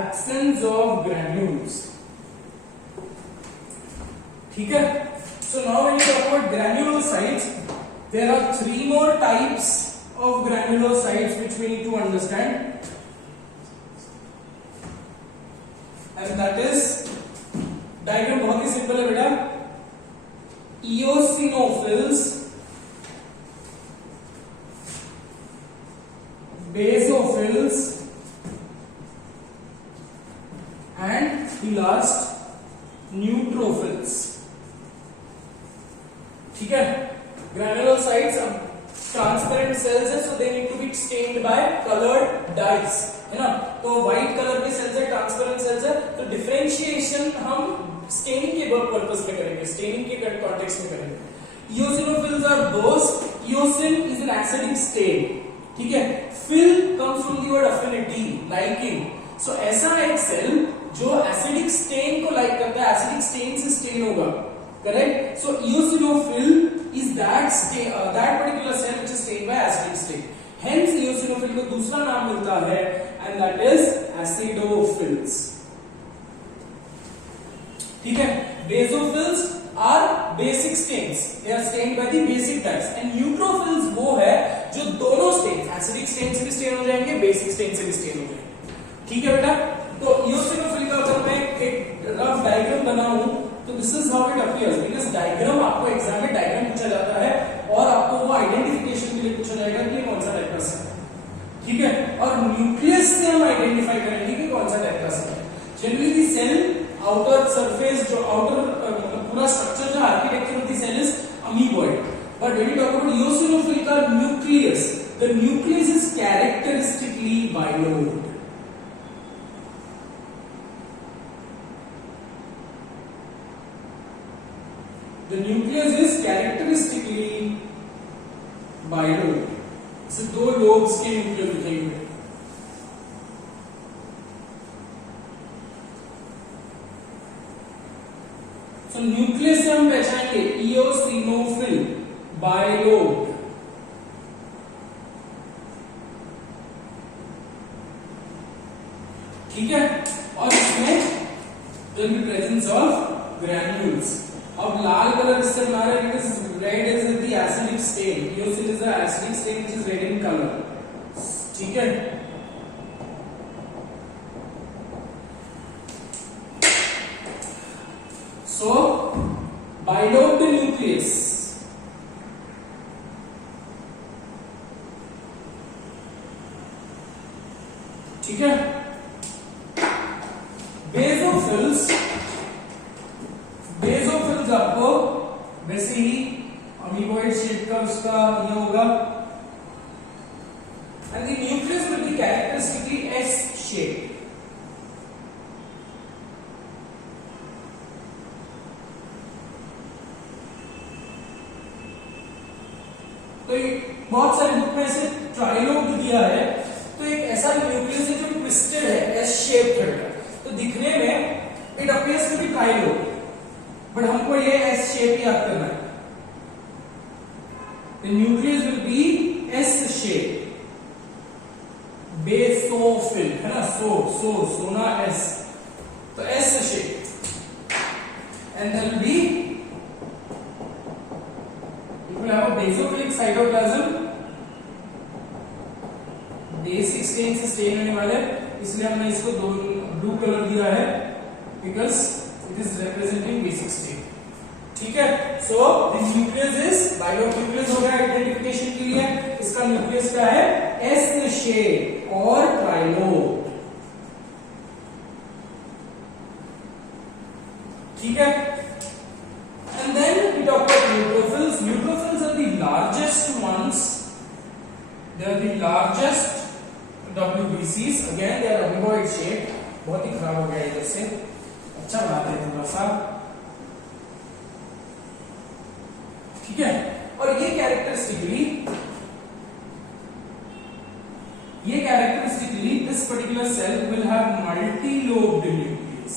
absence of granules। ठीक है, so now when you talk about granulocytes, there are three more types of granulocytes which we need to understand, and that is, diagram बहुत ही सिंपल है बेटा, eosinophils, basophils and the last neutrophils। ठीक है, granulocytes ट्रांसपेरेंट सेल्स है, so they need to be stained by coloured dyes, है ना। तो व्हाइट कलर के सेल्स है, ट्रांसपेरेंट सेल्स है, तो डिफरेंशिएशन हम स्टेनिंग के पर्पस में करेंगे, स्टेनिंग के कॉन्टेक्स्ट में करेंगे। eosinophils are those, eosin is an acidic stain। ठीक है, phil comes from the word affinity, liking. So ऐसा एक सेल जो एसिडिक स्टेन को लाइक करता है, एसिडिक स्टेन से स्टेन होगा, correct. So eosinophil is that particular cell which is stained by acidic stain, hence eosinophil को दूसरा नाम मिलता है, and that is acidophils। ठीक है, basophils are basic stains, they are stained by the basic dyes, and neutrophils वो है जो दोनों स्टेन, एसिडिक स्टेन से भी स्टेन हो जाएंगे, बेसिक स्टेन से भी स्टेन हो जाएंगे। ठीक है बेटा, तो eosinophil का अगर मैं एक रफ डायग्राम बनाऊं तो this is how it appears, because diagram आपको एग्जाम में डायग्राम पूछा जाता है और आपको वो आइडेंटिफिकेशन के लिए पूछा जाएगा कि कौन सा टाइप का सेल है। ठीक है, और न्यूक्लियस से हम आइडेंटिफाई करेंगे कि कौन सा टाइप का सेल है। Generally the cell outer surface, जो आउटर पूरा स्ट्रक्चर, जो architecture of the cell is amoeboid, but when you talk about eosinophil का nucleus, the nucleus is characteristically bilobed. The nucleus is characteristically bilobed। इसे दो लोब्स के न्यूक्लियस दिखेंगे। So न्यूक्लियस से हम पहचानेंगे eosinophil bilobed। ठीक है, और इसमें there will be presence of granules। अब लाल कलर इससे बना रहे हैं because red is the acidic stain, eosin is the acidic stain which is red in color। ठीक है, so bilobed nucleus, ठीक है। basophils आपको वैसे ही अमीबॉइड शेप का उसका ये होगा, and the nucleus will B characteristically S shape. तो बहुत सारे बुक में ऐसे ट्राइलोब दिया है, तो एक ऐसा न्यूक्लियस है जो ट्विस्टेड है, एस शेप है, तो दिखने में it appears to be trilobe, but हमको ये एस शेप याद करना है। The nucleus will be S shape, basophil है ना, सोना एस, तो S shape, and there will be it will have a basophilic cytoplasm, basic stain से स्टेन होने वाले, इसलिए हमने इसको ब्लू कलर दिया है because it is representing basic stain. ठीक है, so this nucleus is bilobe nucleus हो गया आइडेंटिफिकेशन के लिए। इसका न्यूक्लियस क्या है, एस शेप और ट्राइलोब। ठीक है, and then we talk about neutrophils. Neutrophils are the largest ones. They are the largest WBCs. Again, they are rhomboid shaped. बहुत ही खराब हो गया इधर से, अच्छा बनाते हैं थोड़ा सा। ठीक है, और ये characteristically this particular cell will have multi-lobed nucleus.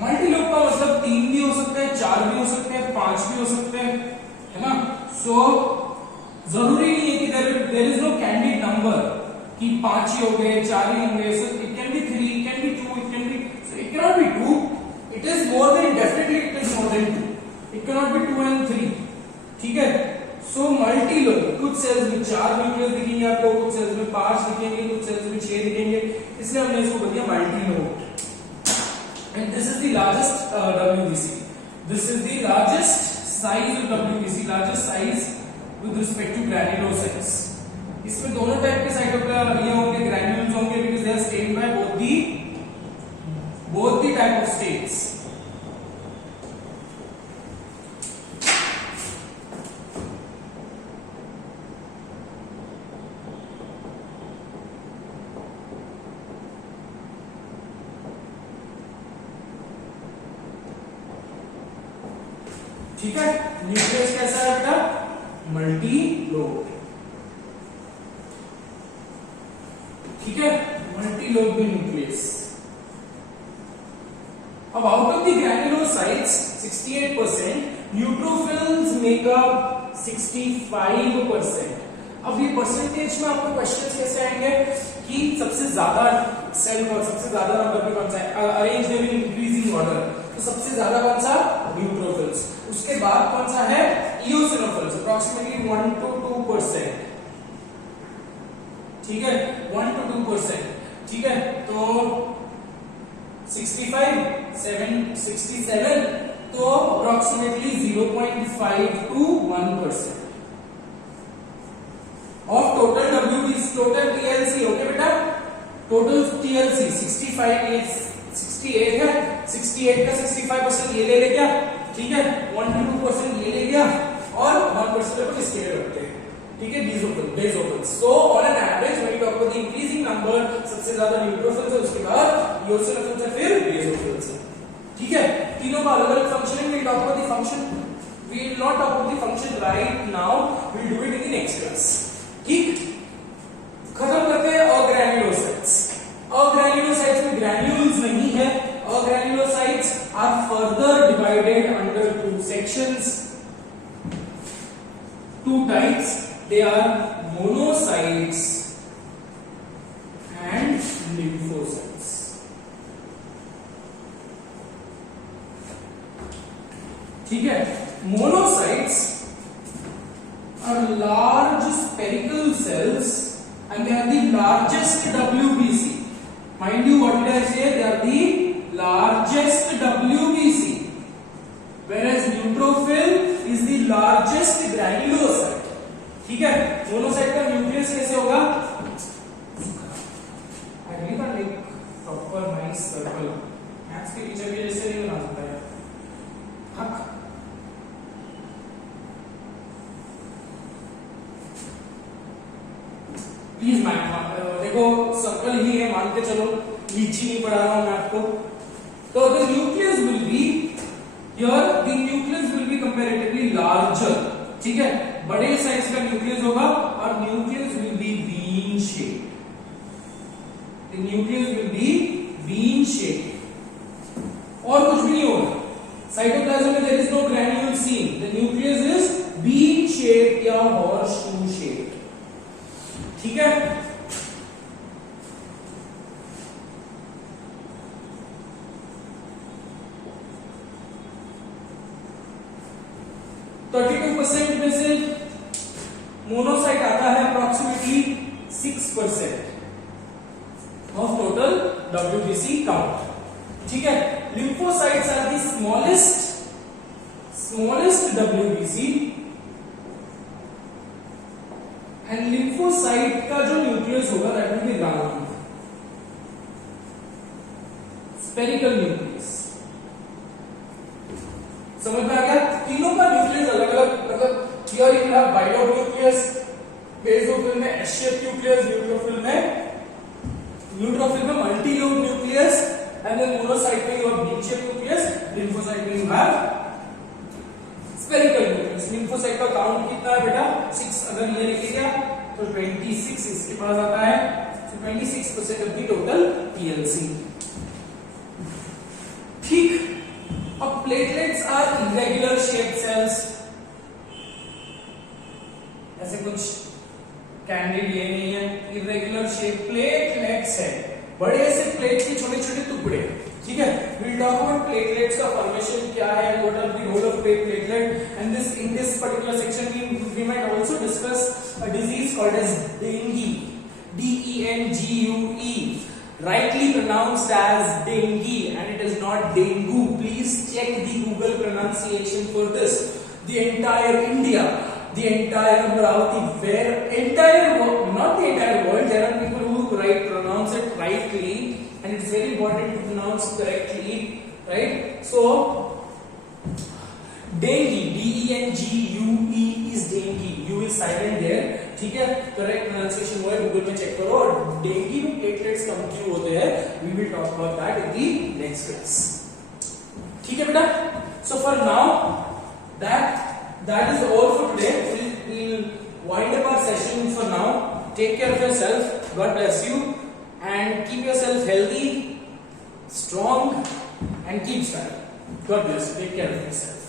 Multilobe का मतलब 3 भी हो सकते हैं, 4 भी हो सकते हैं, 5 भी हो सकते हैं, है ना। सो जरूरी नहीं है कि there is no candid number कि 5 ही हो गए, 4 ही होंगे। So it can be 3, it can be 2, it can be, so it can not be 2, it is more than, definitely it is more than 2, it can not be 2 and 3। ठीक है, सो मल्टीलोब, कुछ सेल्स में 4 न्यूक्लियस दिखेंगे आपको, कुछ सेल्स में 5 दिखेंगे, कुछ सेल्स में 6 दिखेंगे, इसलिए हमने इसको बोल दिया multilobe. And this is the largest WBC. This is the largest size of WBC, largest size with respect to granulocytes. इसमें दोनों टाइप के साइटोप्लाज्म ये होंगे, ग्रैन्यूल्स होंगे, because they are stained by both the type of states. ठीक है, न्यूक्लियस कैसा है बेटा, मल्टीलोब। ठीक है, मल्टीलोब न्यूक्लियस। अब out of the granulocytes 68%, neutrophils make up 65%। अब ये परसेंटेज में आपको क्वेश्चंस कैसे आएंगे कि सबसे ज्यादा सेल और सबसे ज्यादा नंबर पे कौन सा है, arrange them in increasing order, तो सबसे ज्यादा कौन सा, न्यूट्रोफिल्स, उसके बाद कौन सा है, इओसिनोफिल्स, अप्रॉक्सीमेटली 1 to 2%। ठीक है, 1 to 2%। ठीक है, तो 67 तो approximately 0.5 to 1% of total WBC, total TLC। Okay बेटा, टोटल TLC 68 है, 68 का 65% ये ले क्या, ठीक है, 1 to 2% ये ले गया और 1% अपन इसके लिए रखते हैं। ठीक है, basophils. So on an average when you talk about the increasing number, सबसे ज्यादा न्यूट्रोफिल्स है, उसके बाद इओसिनोफिल्स है, फिर बेसोफिल्स है। ठीक है, तीनों का अलग अलग functioning, we talk about the function, we will not talk about the function right now, we will do it in the next class. ठीक, खत्म करते हैं अग्रैन्युलोसाइट्स। अग्रैन्युलोसाइट्स में ग्रैन्यूल्स नहीं है, अग्रैन्युलोसाइट्स are further divided under 2 sections, 2 types. They are monocytes and lymphocytes. ठीक है, monocytes are large spherical cells and they are the largest WBC. Mind you, what did I say? They are the largest WBC, whereas neutrophil is the largest granulocyte. ठीक है, मोनोसाइट का न्यूक्लियस कैसे होगा, I really can't make proper nice circle, maths के टीचर भी ऐसे नहीं बना सकता है। हक प्लीज मैम देखो, सर्कल ही है, मान के चलो, नीचे नहीं पढ़ा रहा हूं मैं आपको। तो दिस ठीक है, बड़े साइज का न्यूक्लियस होगा और nucleus will be bean shape, nucleus will be bean shape और कुछ भी नहीं होगा। साइटोप्लाज्म में there is no granule seen, the nucleus is bean shape या हॉर्सशू शेप, ठीक है। तो 32% में से मोनोसाइट आता है approximately 6% of total WBC count, ठीक है। Lymphocytes are the smallest WBC and lymphocyte का जो न्यूक्लियस होगा that will be round spherical nucleus. समझ में आ गया? तीनों का न्यूक्लियस अलग अलग, मतलब here you have bilobe nucleus, basophil में एशियन न्यूक्लियस, न्यूट्रोफिल में multilobe nucleus and then monocyte में you have bean shape nucleus, lymphocyte में you have spherical nucleus. Lymphocyte का काउंट कितना है बेटा? 6। अगर ये लिख लिया तो 26 इसके पास आता है, तो 26% ऑफ द टोटल PLC, ठीक। अब platelets are irregular shape cells, ऐसे कुछ कैंडिड ये नहीं है, इरेगुलर शेप प्लेटलेट्स है, बड़े से प्लेट के छोटे छोटे टुकड़े, ठीक है। विल टॉक अबाउट प्लेटलेट्स का फॉर्मेशन क्या है, what are the role of platelet, and this in this particular section we might also discuss a disease called as dengue, DENGUE, rightly pronounced as dengue and it is not dengue. Please check the Google pronunciation for this. The entire India, the entire Amravati, where entire world, not the entire world, there are people who pronounce it rightly and it's very important to pronounce correctly, right? So dengue, DENGUE is dengue, U is silent there, ठीक है। करेक्ट प्रोनाउंसिएशन वो है, गूगल में चेक करो। और डेंगू में प्लेटलेट्स कम क्यों होते हैं, we will talk about that in the next class, ठीक है बेटा। So for now that is all for today, we will wind up our session for now. Take care of yourself, God bless you and keep yourself healthy, strong and keep style. God bless you, take care of yourself.